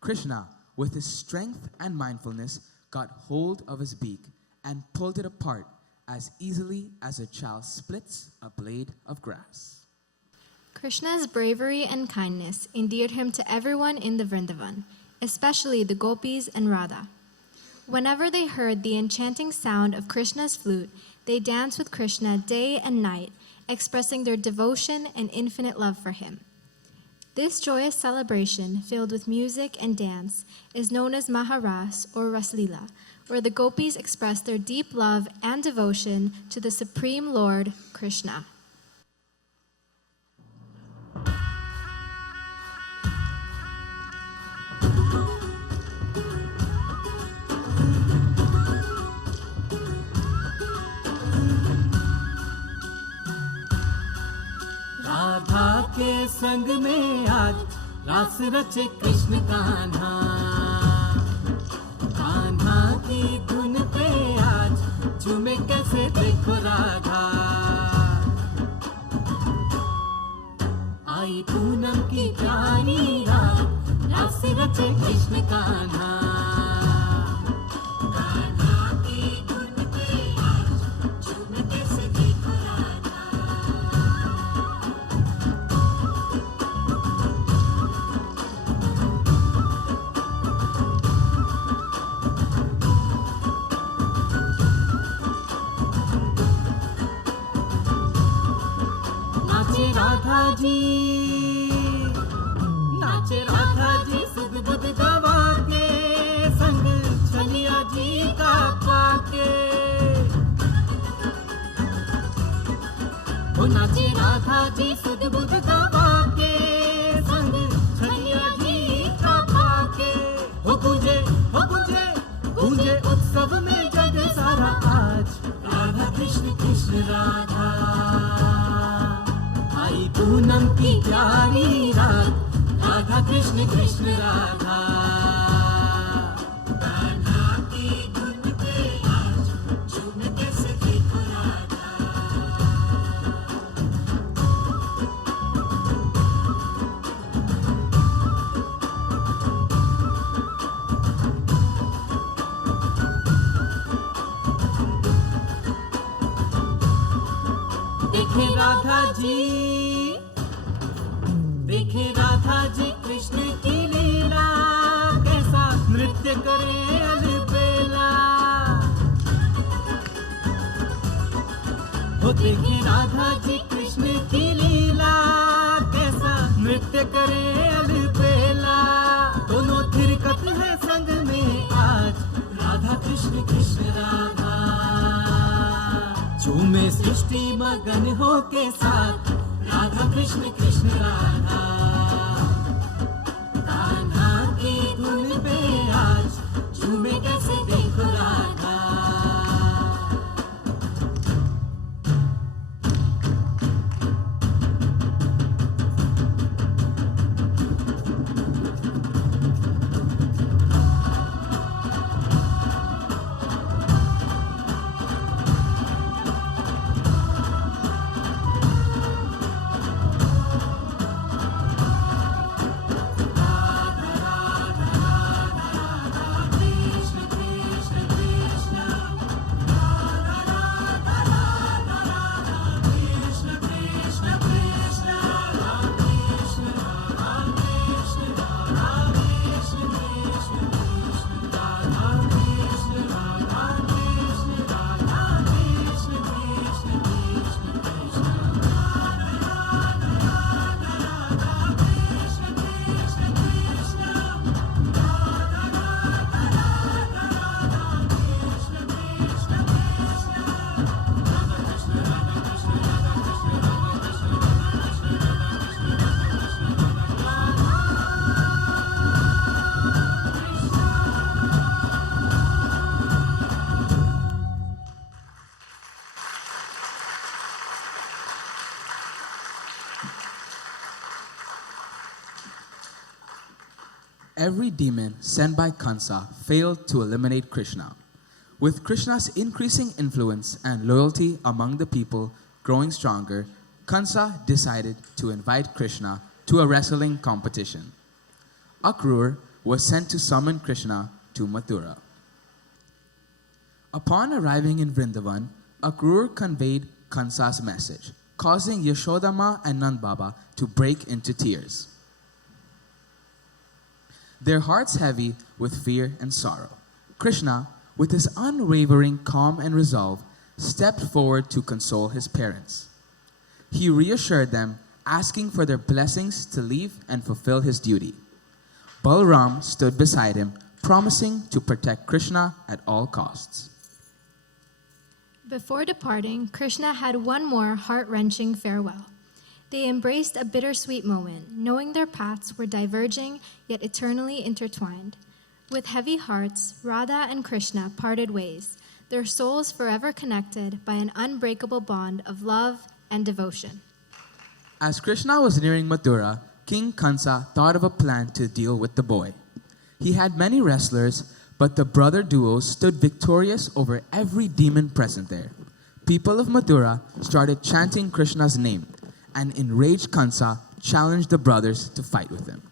Krishna, with his strength and mindfulness, got hold of his beak and pulled it apart as easily as a child splits a blade of grass. Krishna's bravery and kindness endeared him to everyone in the Vrindavan, especially the gopis and Radha. Whenever they heard the enchanting sound of Krishna's flute, they dance with Krishna day and night, expressing their devotion and infinite love for him. This joyous celebration, filled with music and dance, is known as Maharas or Rasleela, where the gopis express their deep love and devotion to the Supreme Lord, Krishna. Radha के संग में आज रास रचे कृष्ण कान्हा, कान्हा की धुन पे आज झूमे कैसे देखो राधा। आई पूनम की प्यारी रात, रास रचे कृष्ण कान्हा, कान्हा की धुन पे आज झूमे कैसे देखो राधा। राधा जी सुध बुध गवा के संग छलिया जी का पाके। ओ नाचे राधा जी सुध बुध गवा के संग छलिया जी का पाके। हो गूंजे गूंजे उत्सव में जग सारा आज, राधा कृष्ण कृष्ण राधा। आई पूनम की प्यारी रात, राधा कृष्ण कृष्ण राधा। कान्हा की धुन पे आज झूमे कैसे देखो राधा। देखे राधा जी कृष्ण की लीला, कैसा नृत्य करे अलबेला। हो देखे राधा जी कृष्ण की लीला, कैसा नृत्य करे अलबेला। दोनों थिरकत है संग में आज, राधा कृष्ण कृष्ण राधा। झूमे सृष्टि मगन हो के साथ, राधा कृष्ण कृष्ण राधा। कान्हा की धुन पे आज झूमे कैसे देखो Radha. Every demon sent by Kansa failed to eliminate Krishna. With Krishna's increasing influence and loyalty among the people growing stronger, Kansa decided to invite Krishna to a wrestling competition. Akrur was sent to summon Krishna to Mathura. Upon arriving in Vrindavan, Akrur conveyed Kansa's message, causing Yashodama and Nand Baba to break into tears, their hearts heavy with fear and sorrow. Krishna, with his unwavering calm and resolve, stepped forward to console his parents. He reassured them, asking for their blessings to leave and fulfill his duty. Balaram stood beside him, promising to protect Krishna at all costs. Before departing, Krishna had one more heart-wrenching farewell. They embraced a bittersweet moment, knowing their paths were diverging yet eternally intertwined. With heavy hearts, Radha and Krishna parted ways, their souls forever connected by an unbreakable bond of love and devotion. As Krishna was nearing Mathura, King Kansa thought of a plan to deal with the boy. He had many wrestlers, but the brother duo stood victorious over every demon present there. People of Mathura started chanting Krishna's name, and enraged Kansa challenged the brothers to fight with him.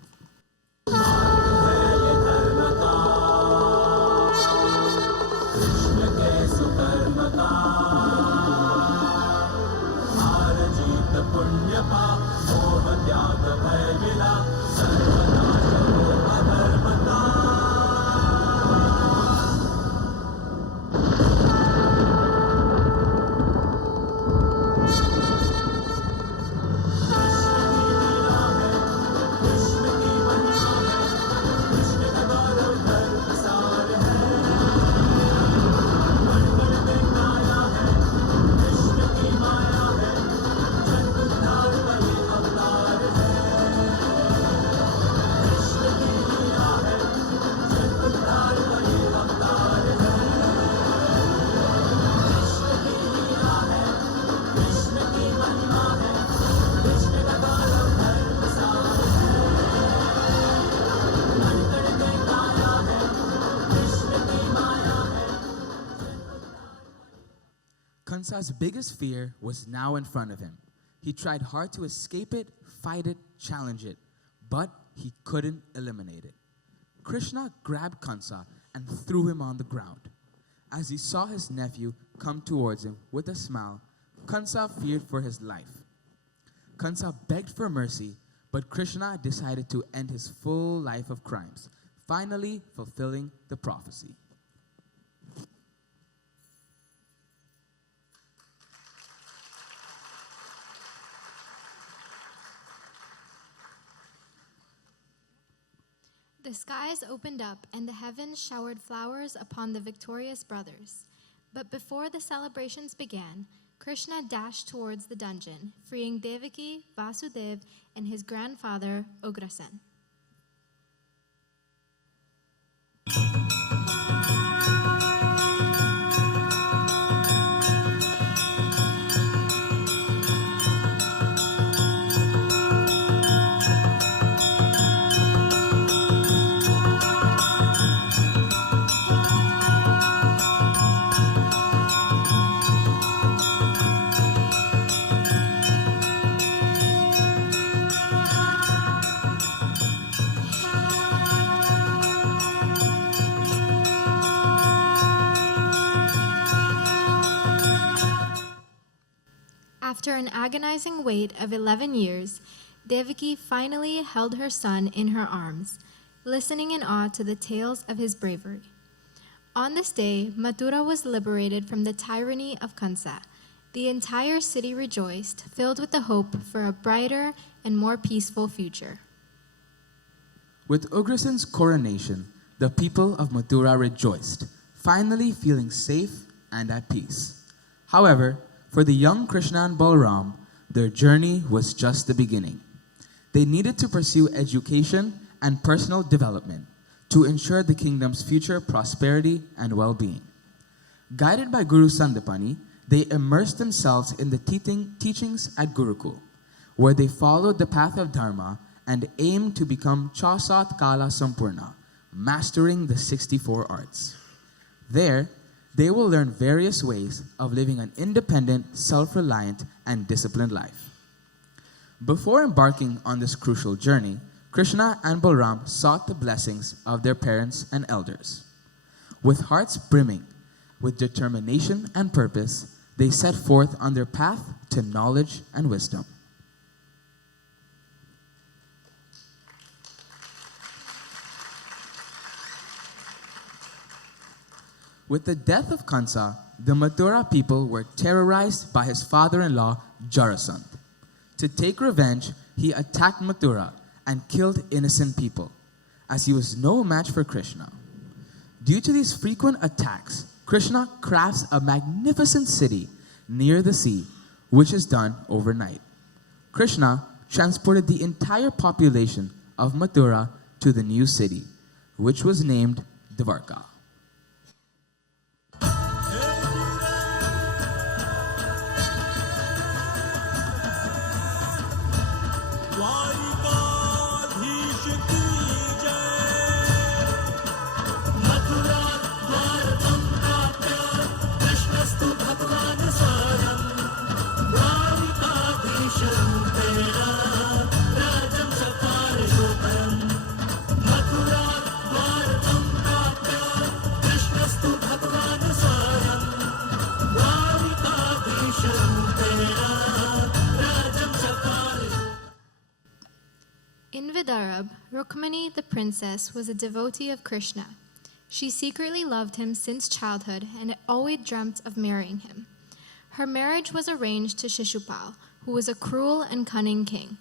Kansa's biggest fear was now in front of him. He tried hard to escape it, fight it, challenge it, but he couldn't eliminate it. Krishna grabbed Kansa and threw him on the ground. As he saw his nephew come towards him with a smile, Kansa feared for his life. Kansa begged for mercy, but Krishna decided to end his full life of crimes, finally fulfilling the prophecy. The skies opened up and the heavens showered flowers upon the victorious brothers. But before the celebrations began, Krishna dashed towards the dungeon, freeing Devaki, Vasudev, and his grandfather, Ugrasen. After an agonizing wait of 11 years, Devaki finally held her son in her arms, listening in awe to the tales of his bravery. On this day, Mathura was liberated from the tyranny of Kansa. The entire city rejoiced, filled with the hope for a brighter and more peaceful future. With Ugrasen's coronation, the people of Mathura rejoiced, finally feeling safe and at peace. However, for the young Krishna and Balaram, their journey was just the beginning. They needed to pursue education and personal development to ensure the kingdom's future prosperity and well-being. Guided by Guru Sandipani, they immersed themselves in the teachings at Gurukul, where they followed the path of Dharma and aimed to become Chasat Kala Sampurna, mastering the 64 arts. There, they will learn various ways of living an independent, self-reliant, and disciplined life. Before embarking on this crucial journey, Krishna and Balaram sought the blessings of their parents and elders. With hearts brimming with determination and purpose, they set forth on their path to knowledge and wisdom. With the death of Kansa, the Mathura people were terrorized by his father-in-law, Jarasandh. To take revenge, he attacked Mathura and killed innocent people, as he was no match for Krishna. Due to these frequent attacks, Krishna crafts a magnificent city near the sea, which is done overnight. Krishna transported the entire population of Mathura to the new city, which was named Dwarka. In Vidarbha, Rukmani, the princess, was a devotee of Krishna. She secretly loved him since childhood and had always dreamt of marrying him. Her marriage was arranged to Shishupal, who was a cruel and cunning king.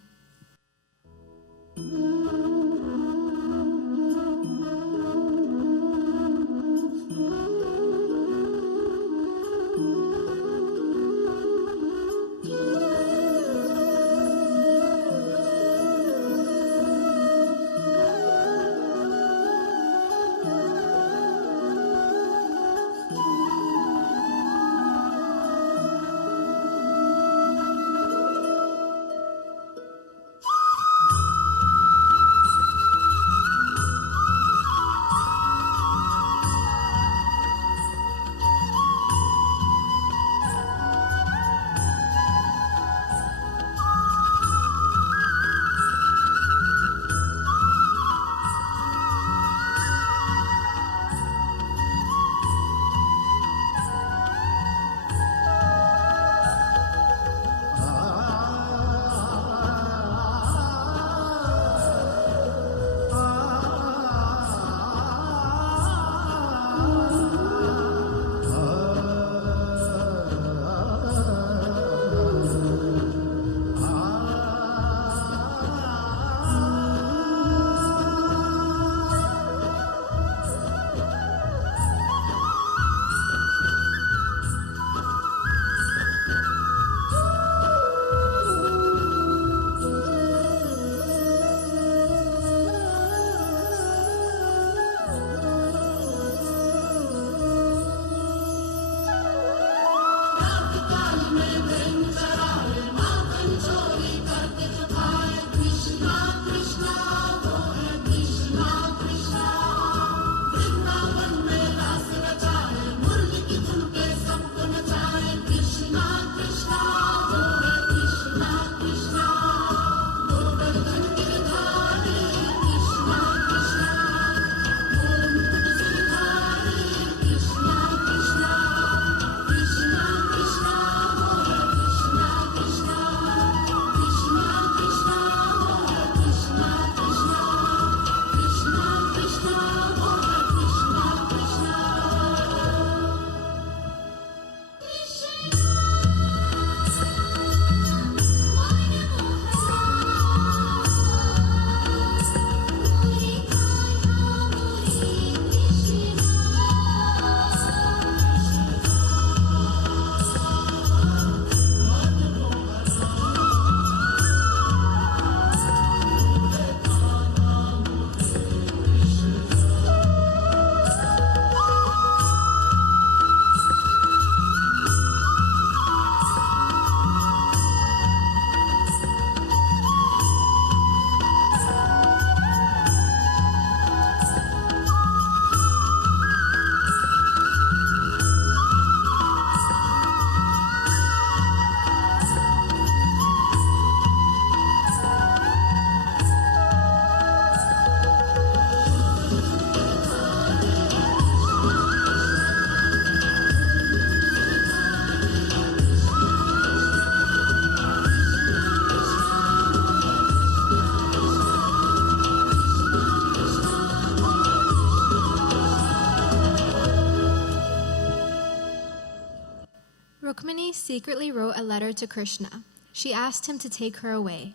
Rukmini secretly wrote a letter to Krishna. She asked him to take her away.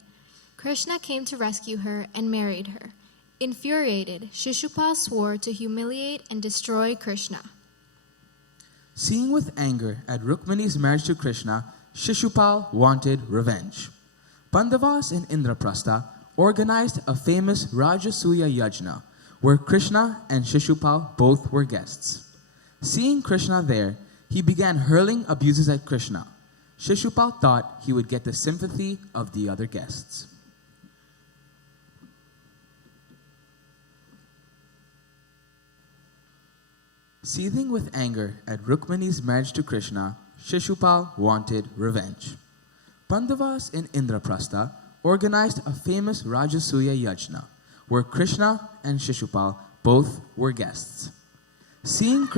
Krishna came to rescue her and married her. Infuriated, Shishupal swore to humiliate and destroy Krishna. Seeing with anger at Rukmini's marriage to Krishna, Shishupal wanted revenge. Pandavas in Indraprastha organized a famous Rajasuya Yajna, where Krishna and Shishupal both were guests. Seeing Krishna there, he began hurling abuses at Krishna. Shishupal thought he would get the sympathy of the other guests. Seething with anger at Rukmini's marriage to Krishna, Shishupal wanted revenge. Pandavas in Indraprastha organized a famous Rajasuya Yajna, where Krishna and Shishupal both were guests. Seeing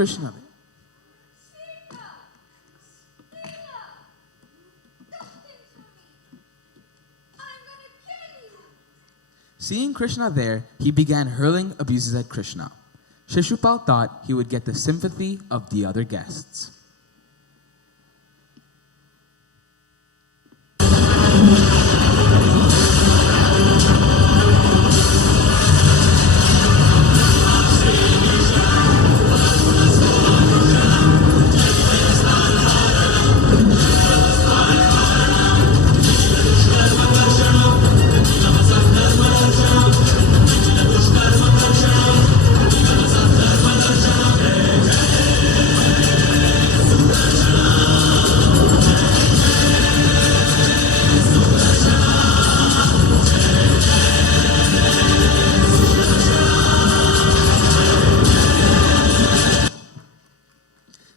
Krishna there, he began hurling abuses at Krishna. Shishupal thought he would get the sympathy of the other guests.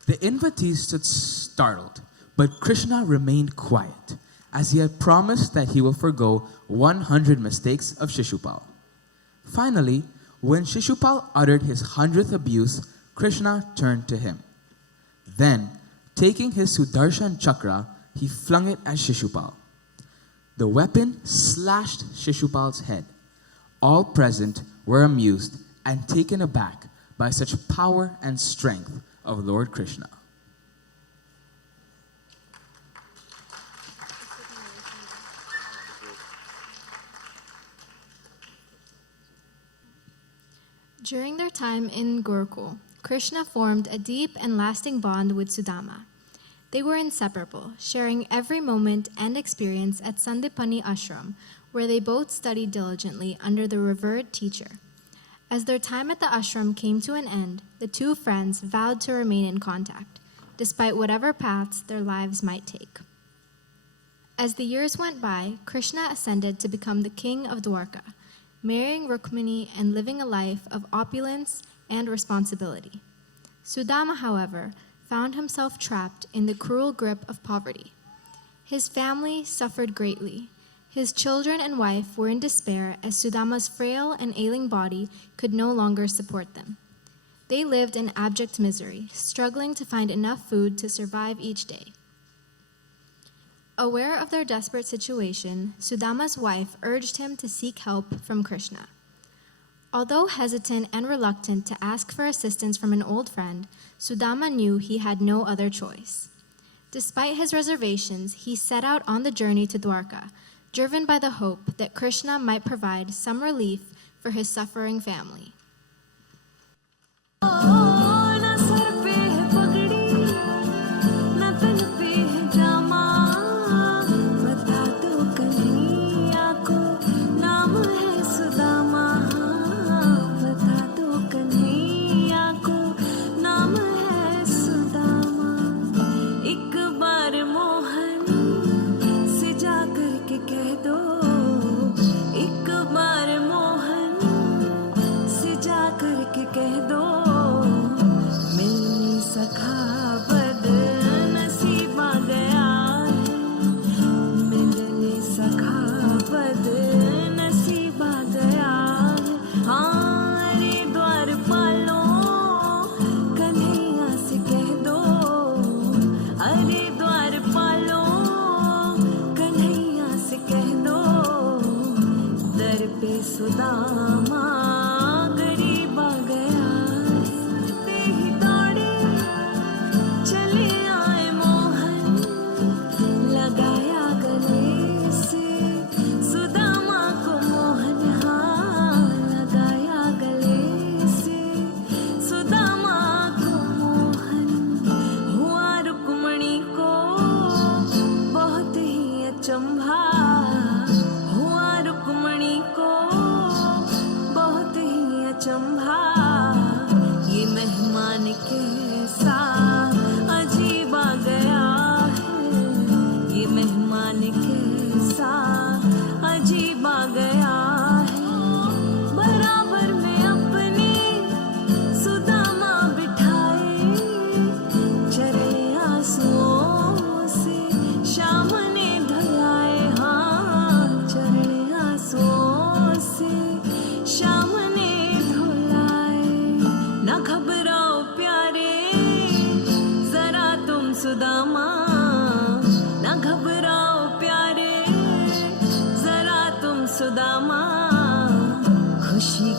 The invitees stood startled, but Krishna remained quiet, as he had promised that he will forgo 100 mistakes of Shishupal. Finally, when Shishupal uttered his 100th abuse, Krishna turned to him. Then, taking his Sudarshan chakra, he flung it at Shishupal. The weapon slashed Shishupal's head. All present were amused and taken aback by such power and strength of Lord Krishna. During their time in Gokul, Krishna formed a deep and lasting bond with Sudama. They were inseparable, sharing every moment and experience at Sandipani Ashram, where they both studied diligently under the revered teacher. As their time at the ashram came to an end, the two friends vowed to remain in contact, despite whatever paths their lives might take. As the years went by, Krishna ascended to become the king of Dwarka, marrying Rukmini and living a life of opulence and responsibility. Sudama, however, found himself trapped in the cruel grip of poverty. His family suffered greatly. His children and wife were in despair as Sudama's frail and ailing body could no longer support them. They lived in abject misery, struggling to find enough food to survive each day. Aware of their desperate situation, Sudama's wife urged him to seek help from Krishna. Although hesitant and reluctant to ask for assistance from an old friend, Sudama knew he had no other choice. Despite his reservations, he set out on the journey to Dwarka, driven by the hope that Krishna might provide some relief for his suffering family. एक बार मोहन से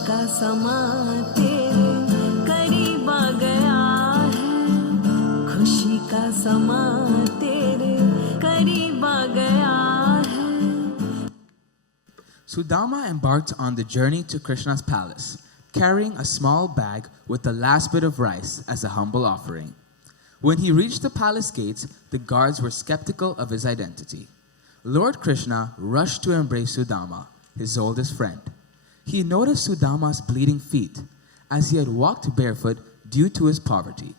का समा तेरे करीब आ गया है, खुशी का समा तेरे करीब आ गया है. Sudama embarked on the journey to Krishna's palace, carrying a small bag with the last bit of rice as a humble offering. When he reached the palace gates, the guards were skeptical of his identity. Lord Krishna rushed to embrace Sudama, his oldest friend. He noticed Sudama's bleeding feet, as he had walked barefoot due to his poverty.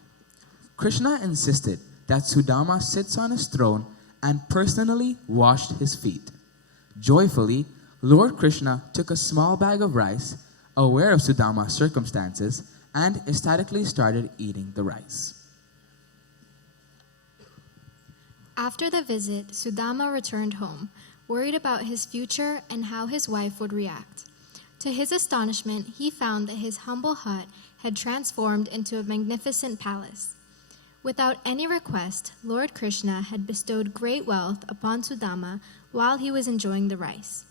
Krishna insisted that Sudama sits on his throne and personally washed his feet. Joyfully, Lord Krishna took a small bag of rice, aware of Sudama's circumstances, and ecstatically started eating the rice. After the visit, Sudama returned home, worried about his future and how his wife would react. To his astonishment, he found that his humble hut had transformed into a magnificent palace. Without any request, Lord Krishna had bestowed great wealth upon Sudama while he was enjoying the rice.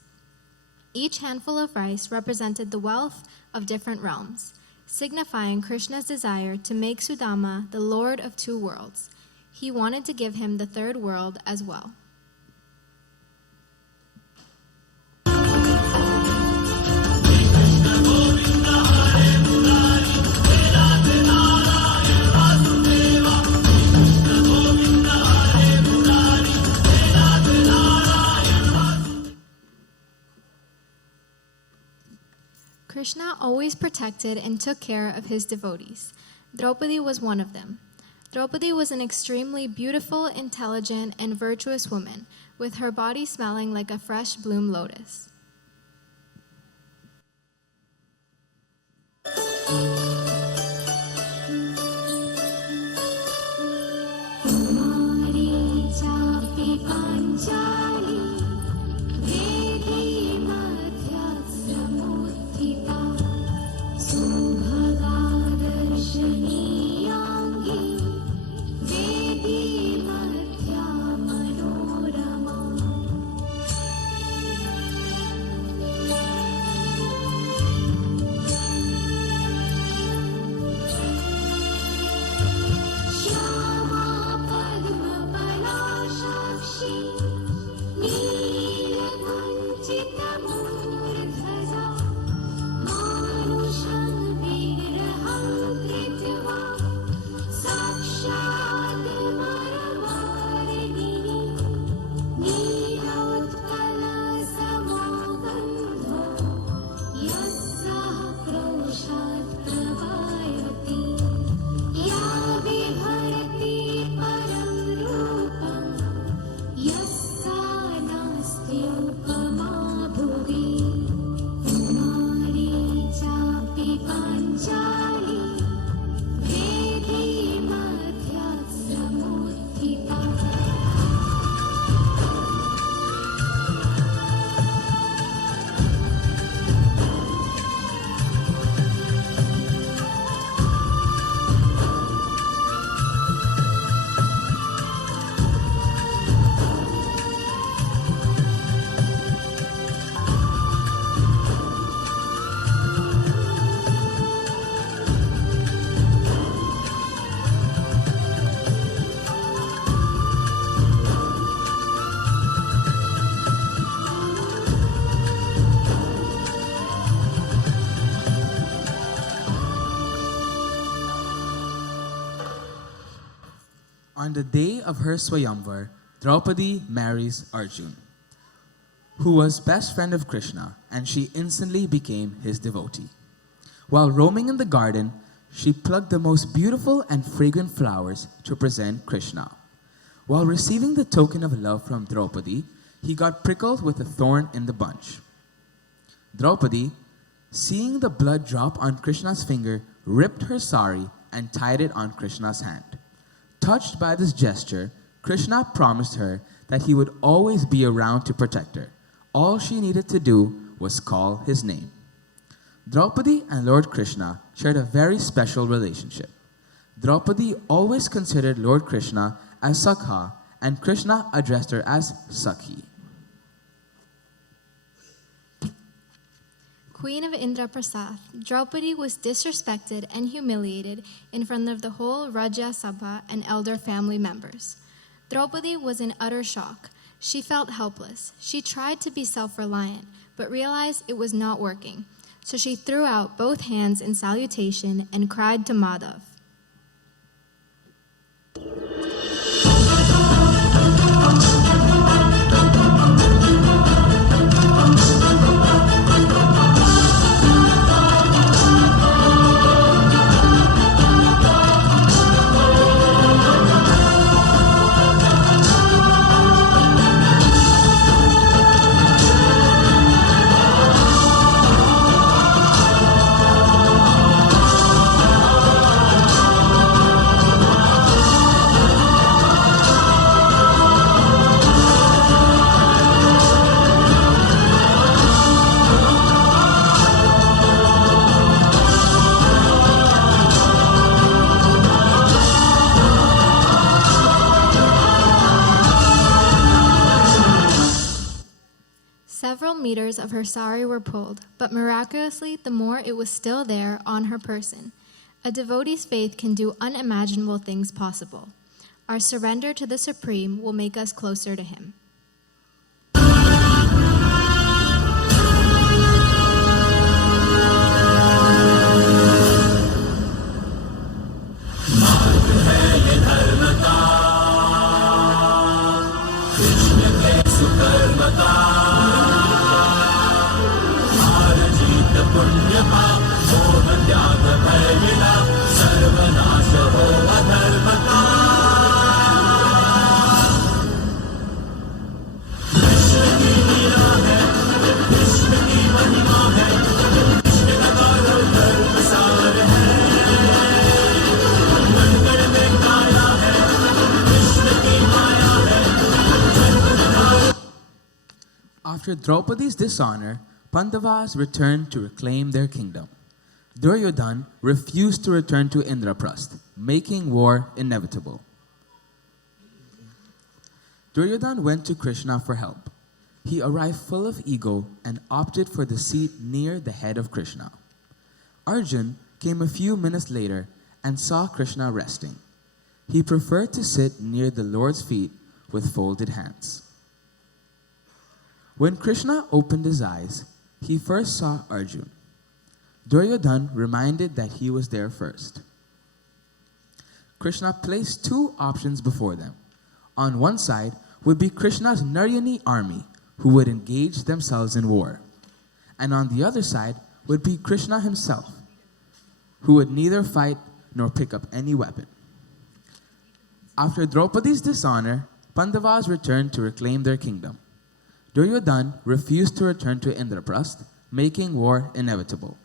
Each handful of rice represented the wealth of different realms, signifying Krishna's desire to make Sudama the lord of two worlds. He wanted to give him the third world as well. Krishna always protected and took care of his devotees. Draupadi was one of them. Draupadi was an extremely beautiful, intelligent, and virtuous woman, with her body smelling like a fresh bloom lotus. On the day of her Swayamvar, Draupadi marries Arjun, who was best friend of Krishna, and she instantly became his devotee. While roaming in the garden, she plucked the most beautiful and fragrant flowers to present Krishna. While receiving the token of love from Draupadi, he got prickled with a thorn in the bunch. Draupadi, seeing the blood drop on Krishna's finger, ripped her sari and tied it on Krishna's hand. Touched by this gesture, Krishna promised her that he would always be around to protect her. All she needed to do was call his name. Draupadi and Lord Krishna shared a very special relationship. Draupadi always considered Lord Krishna as Sakha, and Krishna addressed her as Sakhi. queen of Indraprastha, Draupadi was disrespected and humiliated in front of the whole Rajya Sabha and elder family members. Draupadi was in utter shock. She felt helpless. She tried to be self-reliant, but realized it was not working. So she threw out both hands in salutation and cried to Madhav. Several meters of her sari were pulled, but miraculously, the more it was still there on her person. A devotee's faith can do unimaginable things possible. Our surrender to the Supreme will make us closer to Him. After Draupadi's dishonor, Pandavas returned to reclaim their kingdom. Duryodhan refused to return to Indraprastha, making war inevitable. Duryodhan went to Krishna for help. He arrived full of ego and opted for the seat near the head of Krishna. Arjun came a few minutes later and saw Krishna resting. He preferred to sit near the Lord's feet with folded hands. When Krishna opened his eyes, he first saw Arjun. Duryodhan reminded that he was there first. Krishna placed two options before them. On one side would be Krishna's Naryani army, who would engage themselves in war. And on the other side would be Krishna himself, who would neither fight nor pick up any weapon. After Draupadi's dishonor, Pandavas returned to reclaim their kingdom. Duryodhan refused to return to Indraprastha, making war inevitable.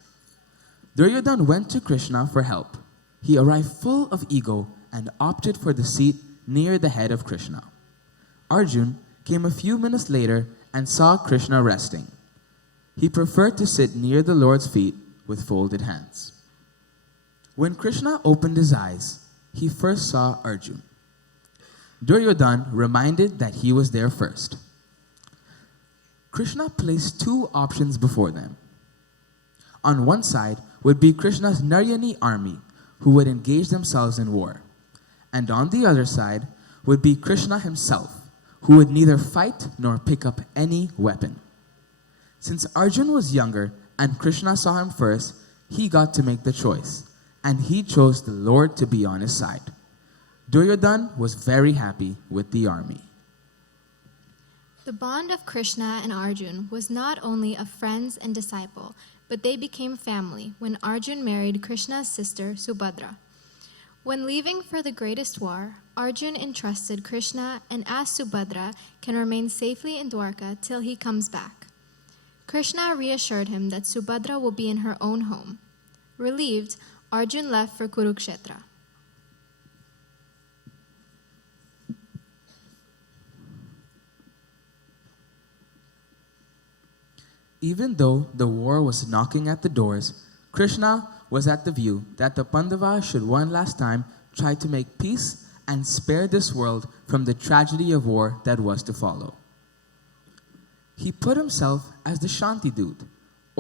Duryodhan went to Krishna for help. He arrived full of ego and opted for the seat near the head of Krishna. Arjun came a few minutes later and saw Krishna resting. He preferred to sit near the Lord's feet with folded hands. When Krishna opened his eyes, he first saw Arjun. Duryodhan reminded that he was there first. Krishna placed two options before them. On one side would be Krishna's Naryani army, who would engage themselves in war. And on the other side would be Krishna himself, who would neither fight nor pick up any weapon. Since Arjun was younger and Krishna saw him first, he got to make the choice, and he chose the Lord to be on his side. Duryodhan was very happy with the army. The bond of Krishna and Arjun was not only of friends and disciple, but they became family when Arjun married Krishna's sister Subhadra. When leaving for the greatest war, Arjun entrusted Krishna and asked Subhadra can remain safely in Dwarka till he comes back. Krishna reassured him that Subhadra will be in her own home. Relieved, Arjun left for Kurukshetra. Even though the war was knocking at the doors, Krishna was at the view that the Pandavas should one last time try to make peace and spare this world from the tragedy of war that was to follow. He put himself as the Shanti Dut,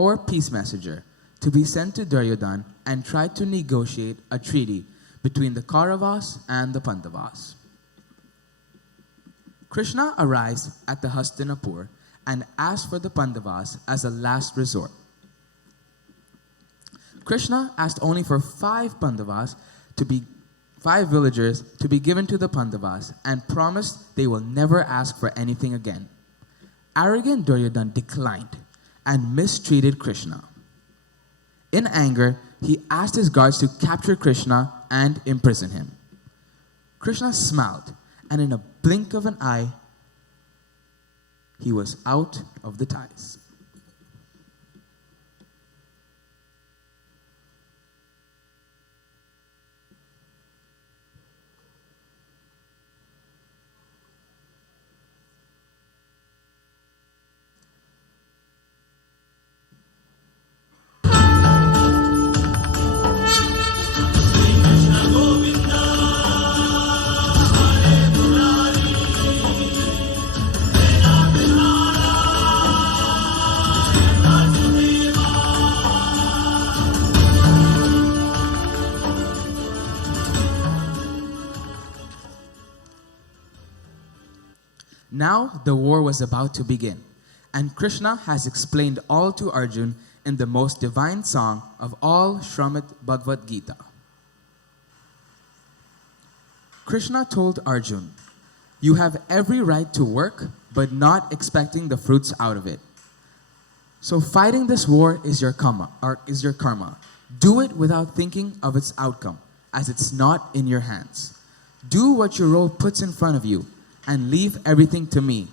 or peace messenger to be sent to Duryodhana and try to negotiate a treaty between the Kauravas and the Pandavas. Krishna arrives at the Hastinapur and asks for the Pandavas as a last resort. Krishna asked only for 5 villagers to be given to the Pandavas and promised they will never ask for anything again. Arrogant Duryodhana declined and mistreated Krishna. In anger, he asked his guards to capture Krishna and imprison him. Krishna smiled, and in a blink of an eye, he was out of the ties. Now the war was about to begin, and Krishna has explained all to Arjun in the most divine song of all Srimad Bhagavad Gita. Krishna told Arjun, "You have every right to work, but not expecting the fruits out of it. So fighting this war is your karma. Do it without thinking of its outcome, as it's not in your hands. Do what your role puts in front of you, and leave everything to me,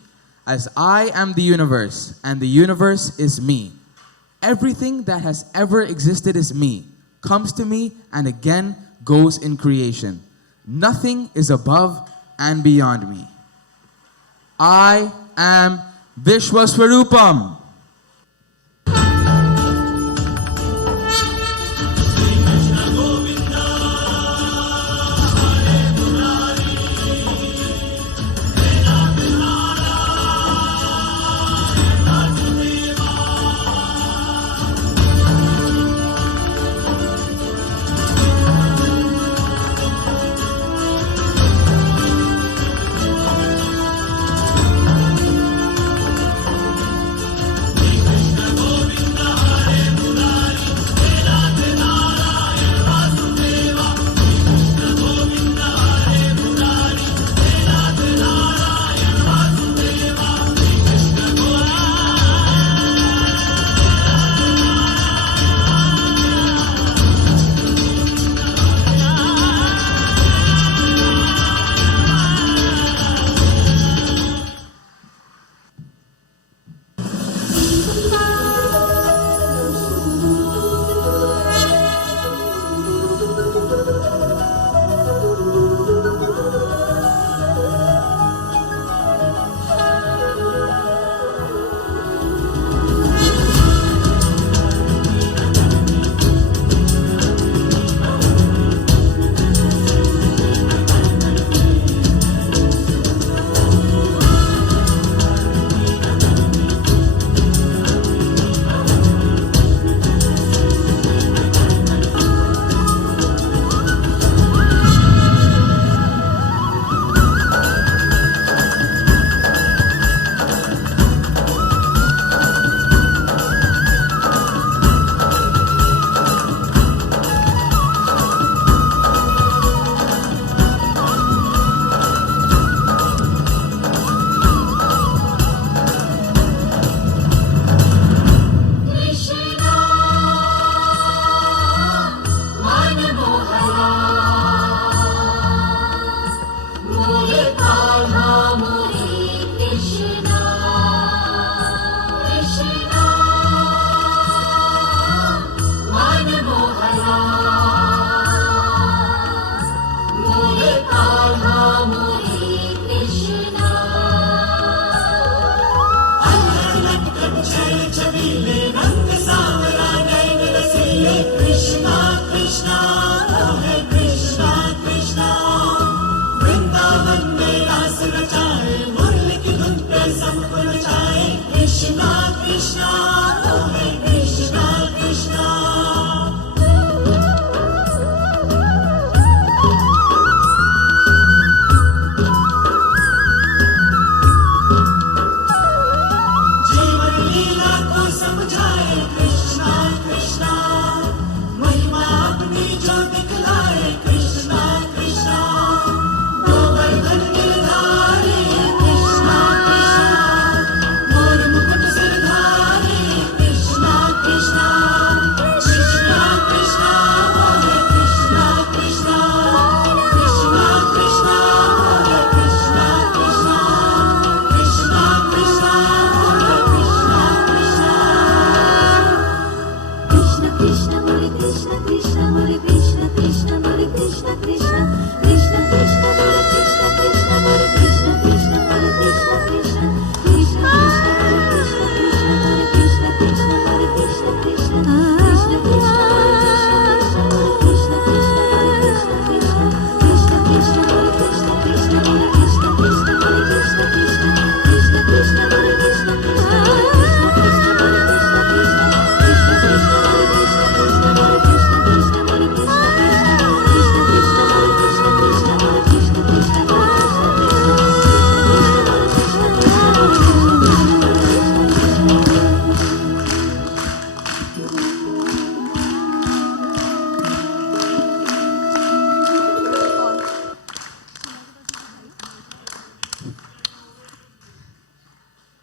as I am the universe, and the universe is me. Everything that has ever existed is me, comes to me, and again goes in creation. Nothing is above and beyond me. I am Vishwaswarupam."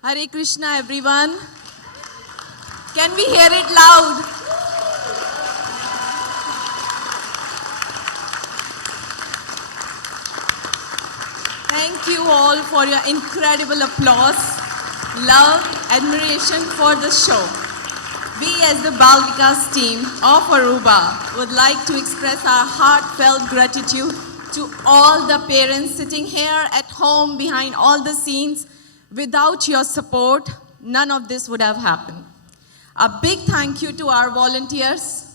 Hare Krishna, everyone. Can we hear it loud? Thank you all for your incredible applause, love, admiration for the show. We as the Balvikas team of Aruba would like to express our heartfelt gratitude to all the parents sitting here at home behind all the scenes. Without your support, none of this would have happened. A big thank you to our volunteers.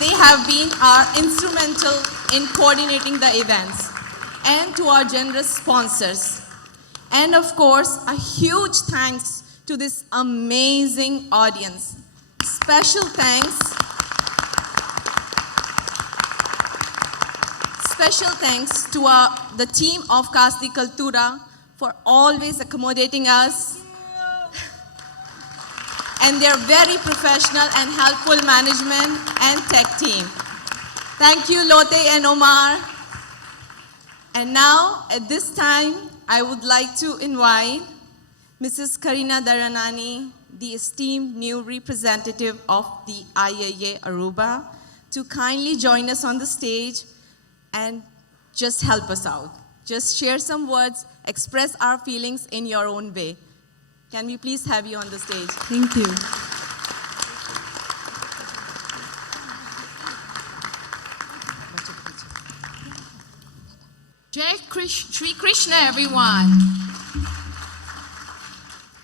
They have been instrumental in coordinating the events, and to our generous sponsors. And of course, a huge thanks to this amazing audience. Special thanks to the team of Kasti Kultura for always accommodating us, and their very professional and helpful management and tech team. Thank you, Lotte and Omar. And now, at this time, I would like to invite Mrs. Karina Daranani, the esteemed new representative of the IAA Aruba, to kindly join us on the stage and just help us out. Just share some words, express our feelings in your own way. Can we please have you on the stage? Thank you. Jai Shri Krishna, everyone.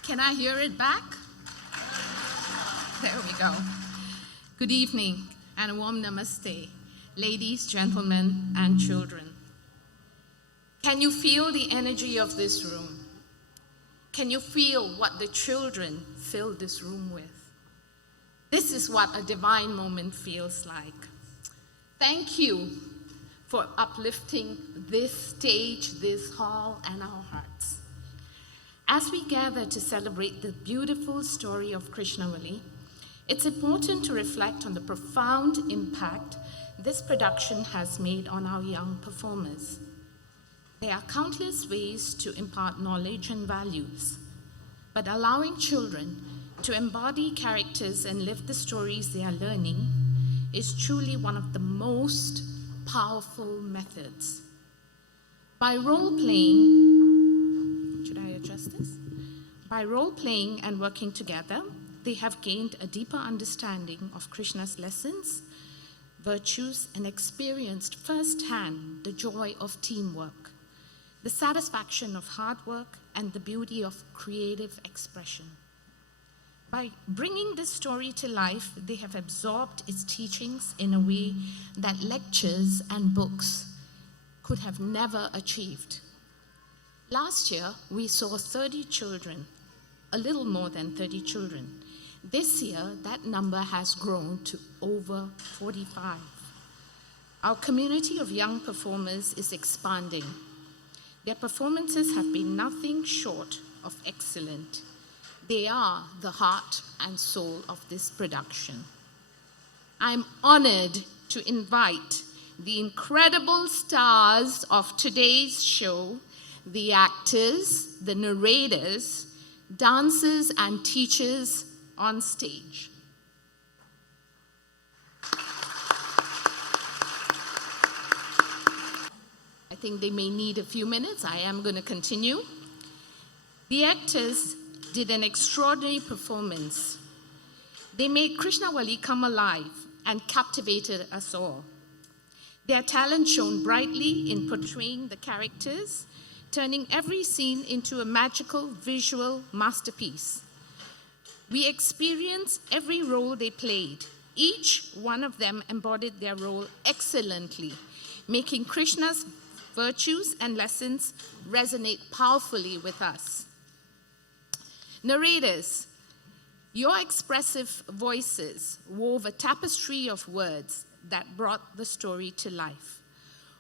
Can I hear it back? There we go. Good evening and a warm namaste, ladies, gentlemen, and children. Can you feel the energy of this room? Can you feel what the children fill this room with? This is what a divine moment feels like. Thank you for uplifting this stage, this hall, and our hearts. As we gather to celebrate the beautiful story of Krishnawali, it's important to reflect on the profound impact this production has made on our young performers. There are countless ways to impart knowledge and values, but allowing children to embody characters and live the stories they are learning is truly one of the most powerful methods. By role-playing, should I adjust this? By role-playing and working together, they have gained a deeper understanding of Krishna's lessons, virtues, and experienced firsthand the joy of teamwork, the satisfaction of hard work, and the beauty of creative expression. By bringing this story to life, they have absorbed its teachings in a way that lectures and books could have never achieved. Last year, we saw 30 children, a little more than 30 children. This year, that number has grown to over 45. Our community of young performers is expanding. Their performances have been nothing short of excellent. They are the heart and soul of this production. I'm honored to invite the incredible stars of today's show, the actors, the narrators, dancers, and teachers on stage. I think they may need a few minutes. I am going to continue. The actors did an extraordinary performance. They made Krishnawali come alive and captivated us all. Their talent shone brightly in portraying the characters, turning every scene into a magical visual masterpiece. We experienced every role they played. Each one of them embodied their role excellently, making Krishna's virtues and lessons resonate powerfully with us. Narrators, your expressive voices wove a tapestry of words that brought the story to life.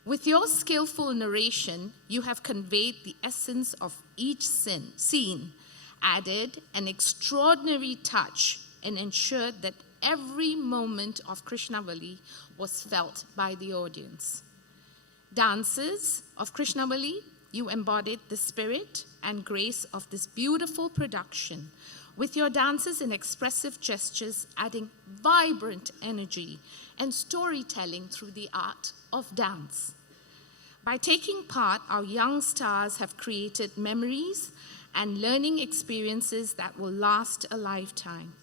With your skillful narration, you have conveyed the essence of each scene, added an extraordinary touch, and ensured that every moment of Krishnawali was felt by the audience. Dancers of Krishnawali, you embodied the spirit and grace of this beautiful production, with your dances and expressive gestures adding vibrant energy and storytelling through the art of dance. By taking part, our young stars have created memories and learning experiences that will last a lifetime.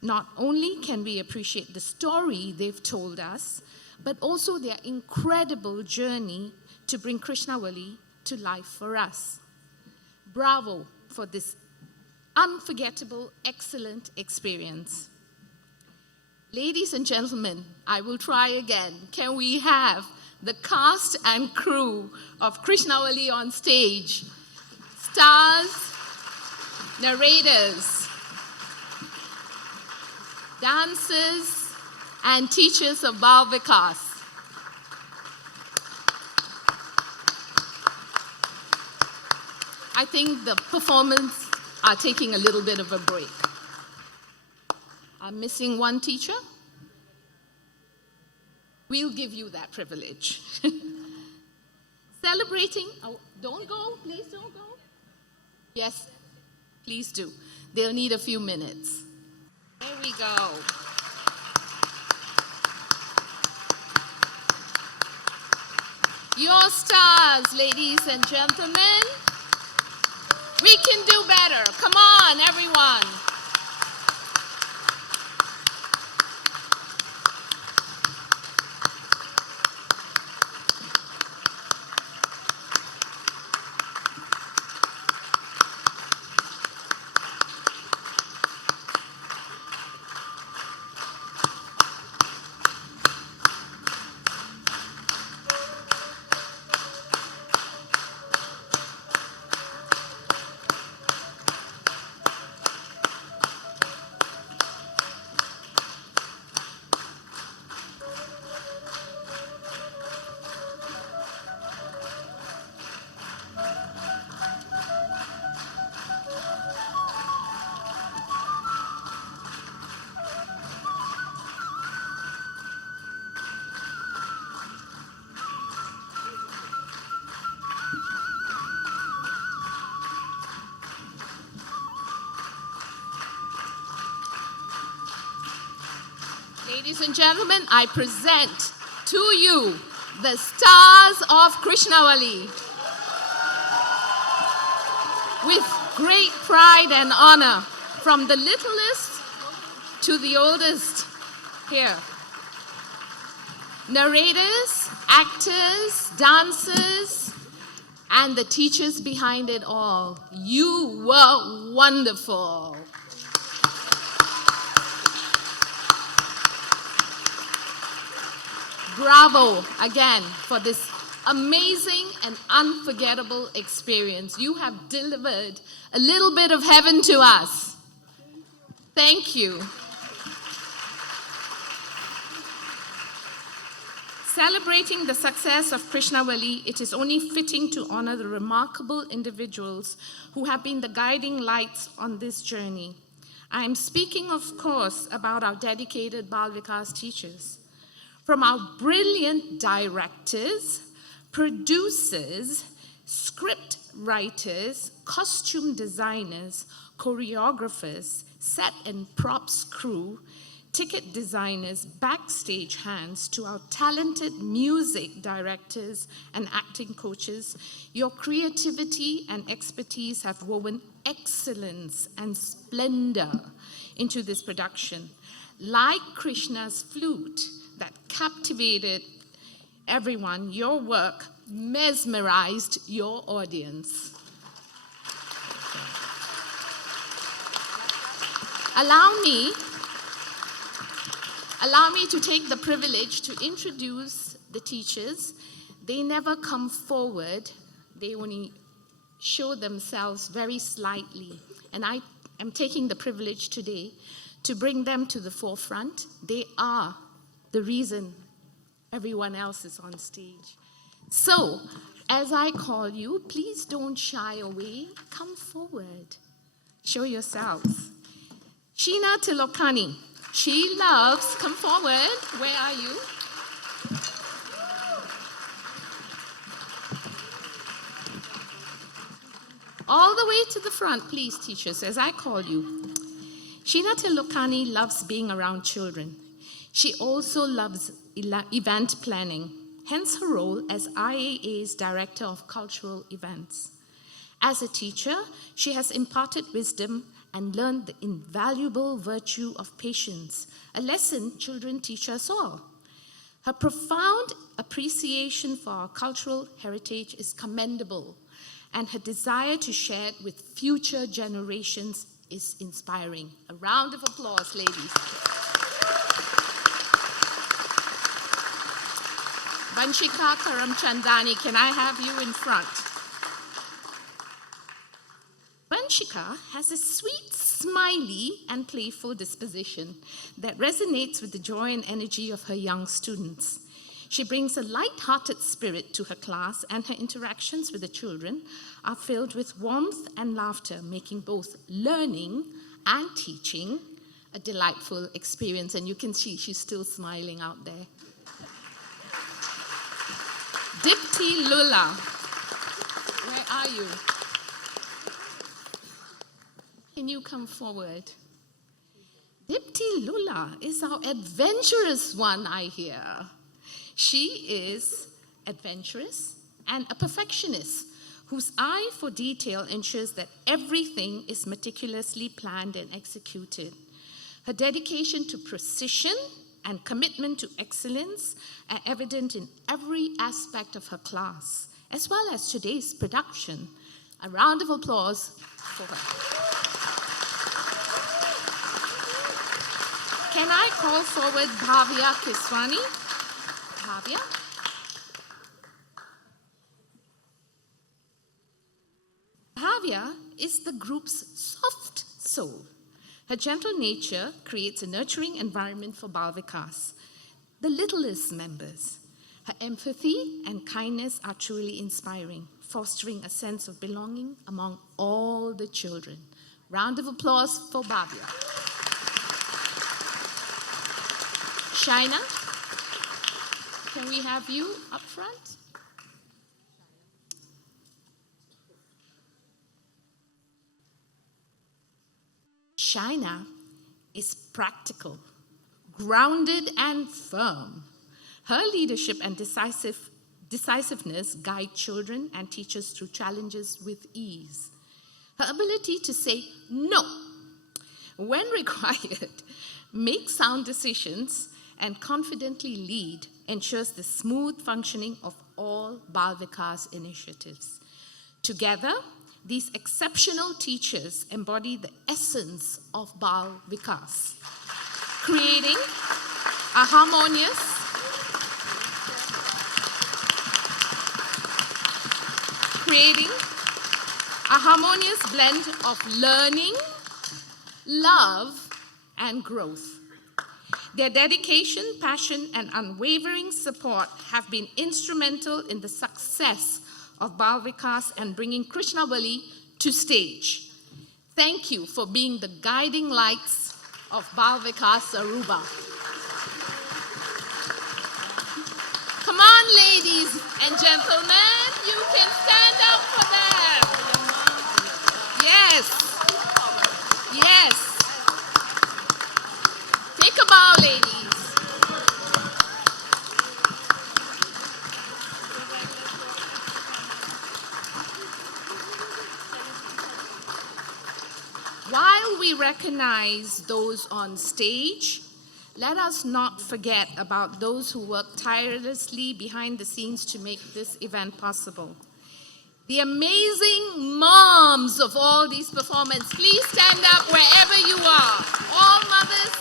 Not only can we appreciate the story they've told us, but also their incredible journey to bring Krishnawali to life for us. Bravo for this unforgettable, excellent experience. Ladies and gentlemen, I will try again. Can we have the cast and crew of Krishnawali on stage? Stars, narrators, dancers, and teachers of Bal Vikas. I think the performance are taking a little bit of a break. I'm missing one teacher. We'll give you that privilege. Celebrating, oh, don't go, please don't go. Yes, please do. They'll need a few minutes. There we go. Your stars, ladies and gentlemen. We can do better. Come on, everyone. Ladies and gentlemen, I present to you the stars of Krishnawali. With great pride and honor, from the littlest to the oldest here. Narrators, actors, dancers, and the teachers behind it all. You were wonderful. Bravo again for this amazing and unforgettable experience. You have delivered a little bit of heaven to us. Thank you. Celebrating the success of Krishnawali, it is only fitting to honor the remarkable individuals who have been the guiding lights on this journey. I am speaking, of course, about our dedicated Bal Vikas teachers. From our brilliant directors, producers, script writers, costume designers, choreographers, set and props crew, ticket designers, backstage hands, to our talented music directors and acting coaches, your creativity and expertise have woven excellence and splendor into this production. Like Krishna's flute that captivated everyone, your work mesmerized your audience. Allow me to take the privilege to introduce the teachers. They never come forward. They only show themselves very slightly. And I am taking the privilege today to bring them to the forefront. They are the reason everyone else is on stage. So, as I call you, please don't shy away. Come forward. Show yourselves. Sheena Tilokani. She loves, come forward. Where are you? All the way to the front, please, teachers, as I call you. Sheena Tilokani loves being around children. She also loves event planning, hence her role as IAA's Director of Cultural Events. As a teacher, she has imparted wisdom and learned the invaluable virtue of patience, a lesson children teach us all. Her profound appreciation for our cultural heritage is commendable, and her desire to share it with future generations is inspiring. A round of applause, ladies. Vanshika Karamchandani, can I have you in front? Vanshika has a sweet, smiley, and playful disposition that resonates with the joy and energy of her young students. She brings a light-hearted spirit to her class, and her interactions with the children are filled with warmth and laughter, making both learning and teaching a delightful experience. And you can see she's still smiling out there. Dipti Lula, where are you? Can you come forward? Dipti Lula is our adventurous one, I hear. She is adventurous and a perfectionist whose eye for detail ensures that everything is meticulously planned and executed. Her dedication to precision and commitment to excellence are evident in every aspect of her class, as well as today's production. A round of applause for her. Can I call forward Bhavya Kiswani? Bhavya? Bhavya is the group's soft soul. Her gentle nature creates a nurturing environment for Bal Vikas, the littlest members. Her empathy and kindness are truly inspiring, fostering a sense of belonging among all the children. Round of applause for Bhavya. Shaina, can we have you up front? Shaina is practical, grounded, and firm. Her leadership and decisiveness guide children and teachers through challenges with ease. Her ability to say no when required, make sound decisions, and confidently lead ensures the smooth functioning of all Bal Vikas initiatives. Together, these exceptional teachers embody the essence of Bal Vikas, creating a harmonious blend of learning, love, and growth. Their dedication, passion, and unwavering support have been instrumental in the success of Bal Vikas and bringing Krishnawali to stage. Thank you for being the guiding lights of Bal Vikas Aruba. Come on, ladies and gentlemen, you can stand up for them. Yes. Yes. Take a bow, ladies. recognize those on stage, let us not forget about those who work tirelessly behind the scenes to make this event possible. The amazing moms of all these performers, please stand up wherever you are. All mothers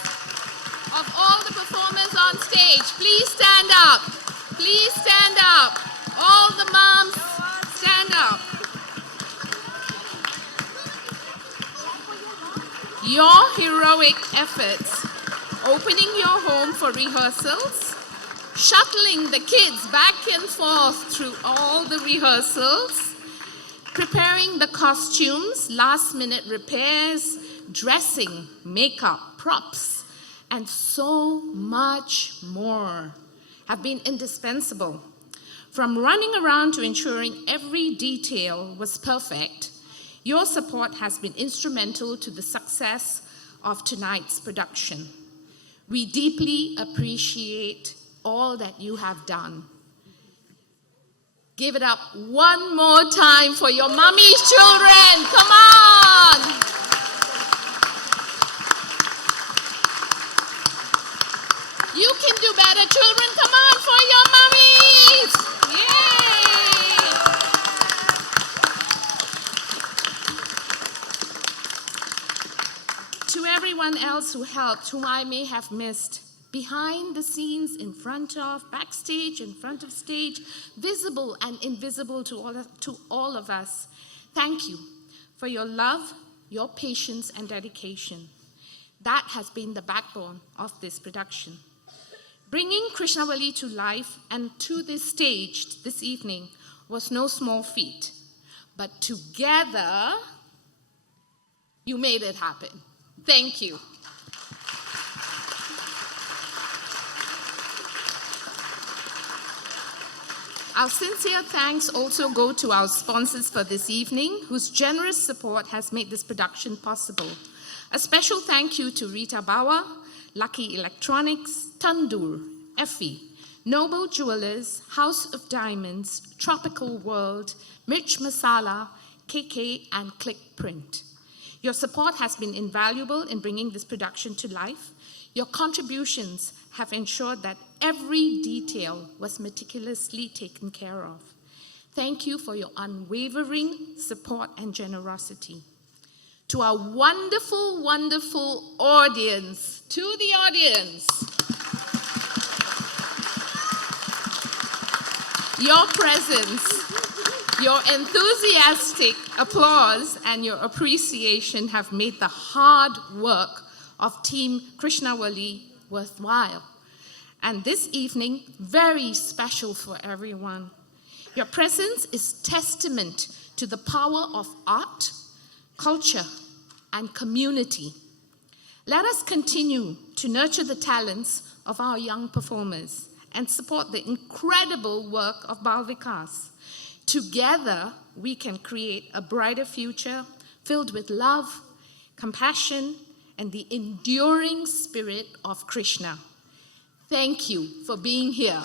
of all the performers on stage, please stand up. Please stand up. All the moms, stand up. Your heroic efforts, opening your home for rehearsals, shuttling the kids back and forth through all the rehearsals, preparing the costumes, last-minute repairs, dressing, makeup, props, and so much more have been indispensable. From running around to ensuring every detail was perfect, your support has been instrumental to the success of tonight's production. We deeply appreciate all that you have done. Give it up one more time for your mummy's children. Come on! You can do better, children. Come on for your mummies! Yay! To everyone else who helped, whom I may have missed, behind the scenes, in front of, backstage, in front of stage, visible and invisible to all of us, thank you for your love, your patience, and dedication. That has been the backbone of this production. Bringing Krishnawali to life and to this stage this evening was no small feat, but together, you made it happen. Thank you. Our sincere thanks also go to our sponsors for this evening, whose generous support has made this production possible. A special thank you to Rita Bawa, Lucky Electronics, Tandoor, Effie, Noble Jewelers, House of Diamonds, Tropical World, Mirch Masala, KK, and Click Print. Your support has been invaluable in bringing this production to life. Your contributions have ensured that every detail was meticulously taken care of. Thank you for your unwavering support and generosity. To our wonderful, wonderful audience, to the audience, your presence, your enthusiastic applause, and your appreciation have made the hard work of Team Krishnawali worthwhile. And this evening, very special for everyone. Your presence is testament to the power of art, culture, and community. Let us continue to nurture the talents of our young performers and support the incredible work of Bal Vikas. Together, we can create a brighter future filled with love, compassion, and the enduring spirit of Krishna. Thank you for being here.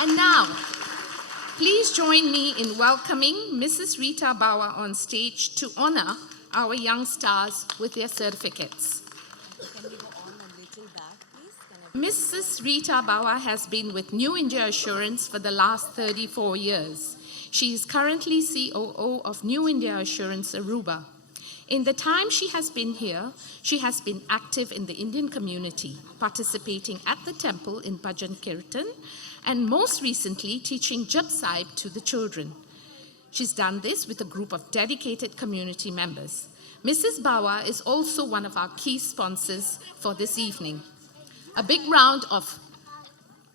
And now, please join me in welcoming Mrs. Rita Bawa on stage to honor our young stars with their certificates. Can we go on a little back, please? Mrs. Rita Bawa has been with New India Assurance for the last 34 years. She is currently COO of New India Assurance Aruba. In the time she has been here, she has been active in the Indian community, participating at the temple in Bhajan Kirtan, and most recently teaching Jap Sahib to the children. She's done this with a group of dedicated community members. Mrs. Bawa is also one of our key sponsors for this evening. A big round of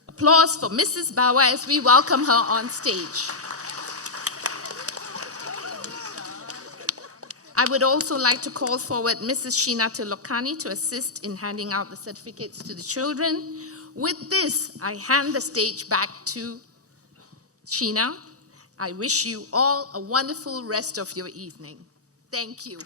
applause for Mrs. Bawa as we welcome her on stage. I would also like to call forward Mrs. Sheena Tilokani to assist in handing out the certificates to the children. With this, I hand the stage back to Sheena. I wish you all a wonderful rest of your evening. Thank you.